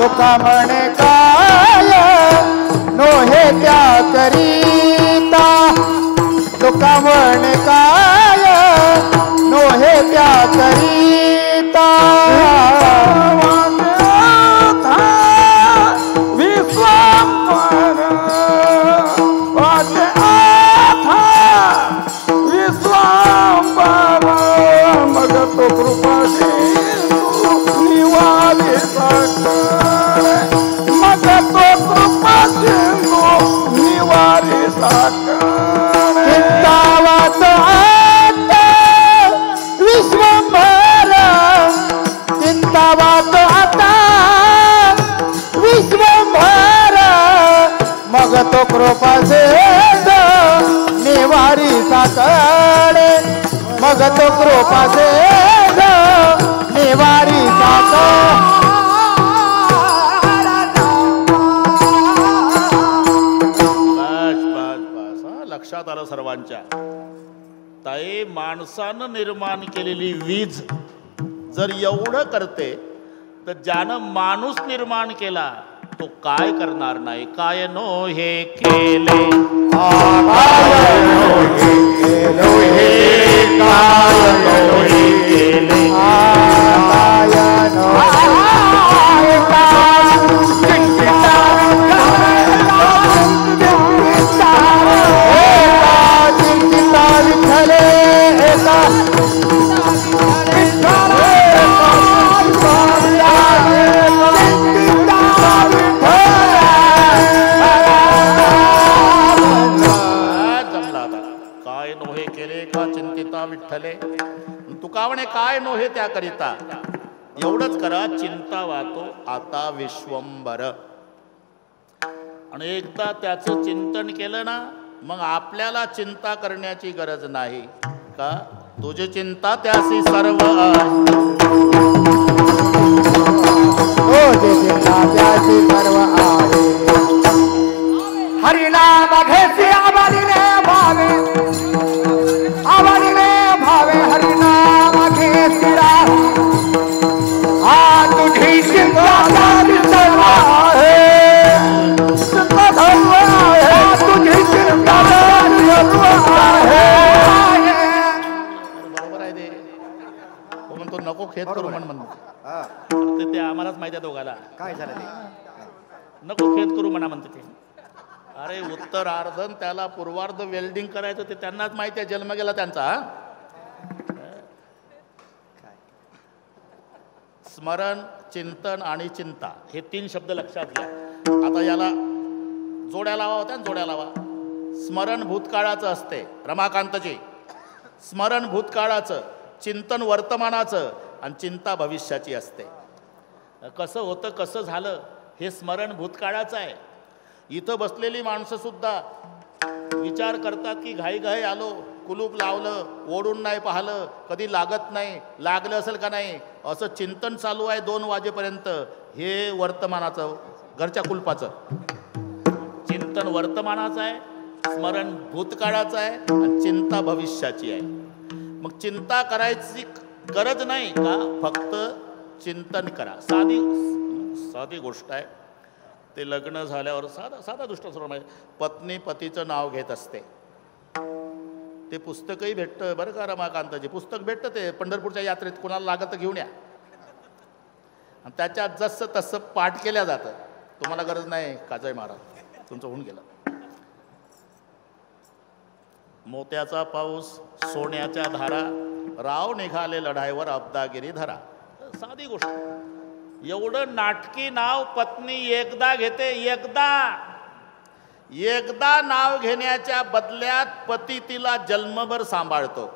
तुका म्हणे काय नोहे त्या करीता तुका म्हणे काय नोहे त्या करीता विश्वांबर विश्वांबर मग तो कृपा निवाले साखर मग तो कृपा निवाले साखर चिंतावात आता विश्वंभर चिंतावात आता विश्वंभर मग तो कृपा निवारी साकडे मग तो कृपा निवारी बस लक्षात आलं सर्वांच्या. ताई माणसानं निर्माण केलेली वीज जर एवढं करते तर ज्यानं माणूस निर्माण केला तो काय करणार नाही. काय नो हे केले विठ्ठले तुका म्हणे काय नोहे त्याकरिता. एवढंच करा चिंता वातो आता विश्वंभर. आणि एकदा त्याचं चिंतन केलं ना मग आपल्याला चिंता करण्याची गरज नाही का. तुझी चिंता त्यासी सर्व त्याची सर्व आहे. हरिनाम घेसी आबादीने भावे आबादीने भावे हरिनाम घेसीरा हा तुझी चिंता त्याची सर्व आहे. चिंता सर्व आहे तुझी चिंता त्याची सर्व आहे. बरोबर आहे ते. तो म्हणतो नको खेद करू म्हणतो ते आम्हालाच माहिती आहे दोघाला. काय झालं ते नको खेद करू म्हणा म्हणते ते. अरे उत्तरार्ध त्याला पूर्वार्ध वेल्डिंग करायचं ते त्यांनाच माहिती आहे. जन्म गेला त्यांचा. स्मरण चिंतन आणि चिंता हे 3 शब्द लक्षात घ्या. आता याला जोड्या लावा होत्या ना, जोड्या लावा. स्मरण भूतकाळाचं असते रमाकांतजी. स्मरण भूतकाळाचं, चिंतन वर्तमानाचं आणि चिंता भविष्याची असते. कसं होतं कसं झालं हे स्मरण भूतकाळाचं आहे. इथं बसलेली माणसं सुद्धा विचार करतात की घाई घाई आलो, कुलूप लावलं, ओढून नाही पाहिलं, कधी लागत नाही, लागलं असेल का नाही असं चिंतन चालू आहे 2 वाजेपर्यंत. हे वर्तमानाचं घरच्या कुलपाचं चिंतन वर्तमानाचं आहे, स्मरण भूतकाळाचं आहे आणि चिंता भविष्याची आहे. मग चिंता करायची गरज नाही का, फक्त चिंतन करा. साधी गोष्ट आहे. ते लग्न झाल्यावर साधा दृष्टांत पत्नी पतीचं नाव घेत असते. ते पुस्तकही भेटतं बरं का रमाकांतजी. पुस्तक भेटतं ते पंढरपूरच्या यात्रेत, कोणाला लागत तर घेऊन या. आणि त्याच्यात जसं तसं पाठ केल्या जातं. तुम्हाला गरज नाही काजय महाराज, तुमचं होऊन गेलं. मोत्याचा पाऊस सोन्याच्या धारा, राव निघाले लढाईवर अब्दागिरी धरा. साधी गोष्ट. एवढं नाटकी नाव पत्नी एकदा घेते. एकदा नाव घेण्याच्या बदल्यात पती तिला जन्मभर सांभाळतो.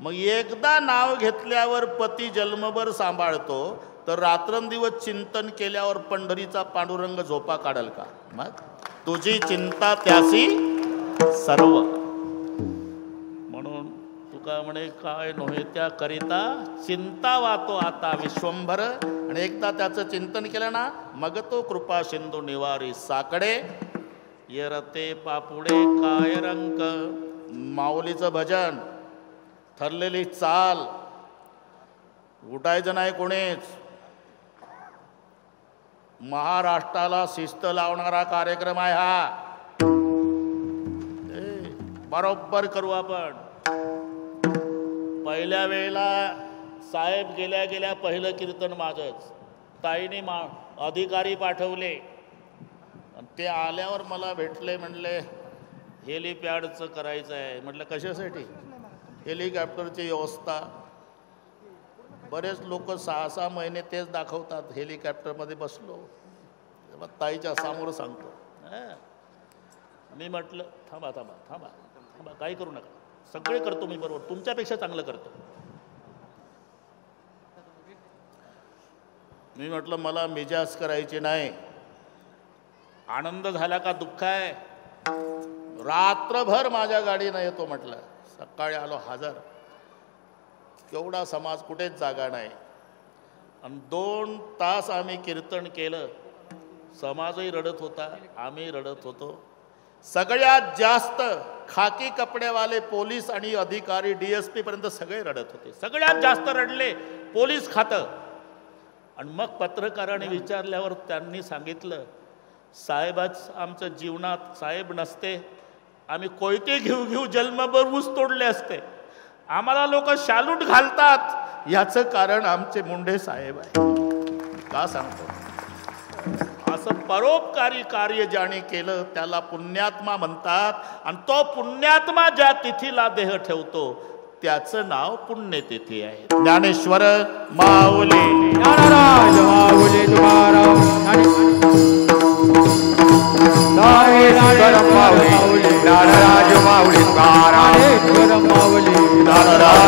मग एकदा नाव घेतल्यावर पती जन्मभर सांभाळतो तर रात्रंदिवस चिंतन केल्यावर पंढरीचा पांडुरंग झोपा काढल का. मग तुझी चिंता त्यासी सर्व. म्हणून तुका म्हणे काय नव्हे त्या करिता चिंता वातो आता विश्वंभर. आणि एकदा त्याचं चिंतन केलं ना मग तो कृपा सिंधू निवारी साकडे. येरते पापुडे काय रंक. माऊलीचं भजन, ठरलेली चाल, उठायचं नाही कोणीच. महाराष्ट्राला शिस्त लावणारा कार्यक्रम आहे हा. बरोबर करू आपण. पहिल्या वेळेला साहेब गेल्या गेल्या पहिलं कीर्तन माझंच. ताईने अधिकारी पाठवले आणि ते आल्यावर मला भेटले. म्हणले हेलिपॅडचं करायचं आहे. म्हटलं कशासाठी? हेलिकॉप्टरची व्यवस्था. बरेच लोक 6-6 महिने तेच दाखवतात. हेलिकॉप्टरमध्ये बसलो. ताईच्या समोर सांगतो. मी म्हटलं थांबा थांबा थांबा थांबा, काही करू नका, सगळे करतो मी बरोबर, तुमच्यापेक्षा चांगलं करतो. मी म्हटलं मला मिजाज करायची नाही. आनंद झाला का दुःख आहे? रात्रभर माझ्या गाडीनं येतो म्हटलं. सकाळी आलो हजर. केवढा समाज, कुठेच जागा नाही. आणि 2 तास आम्ही कीर्तन केलं. समाजही रडत होता, आम्ही रडत होतो. सगळ्यात जास्त खाकी कपडेवाले पोलीस आणि अधिकारी DSP पर्यंत सगळे रडत होते. सगळ्यात जास्त रडले पोलीस खातं. आणि मग पत्रकाराने विचारल्यावर त्यांनी सांगितलं साहेबाच आमच्या जीवनात साहेब नसते आम्ही कोयते घेऊ घेऊ जन्मभर ऊस तोडले असते. आम्हाला लोक शालूट घालतात याचं कारण आमचे मुंडे साहेब आहे. का सांगतो? असं परोपकारी कार्य ज्याने केलं त्याला पुण्यात्मा म्हणतात. आणि तो पुण्यात्मा ज्या तिथीला देह ठेवतो त्याचं नाव पुण्यतिथी आहे. ज्ञानेश्वर माऊली, ज्ञानराज माऊली तुकाराम, ज्ञानेश्वर माऊली, ज्ञानराज माऊली तुकाराम, ज्ञानेश्वर माऊली, ज्ञानराज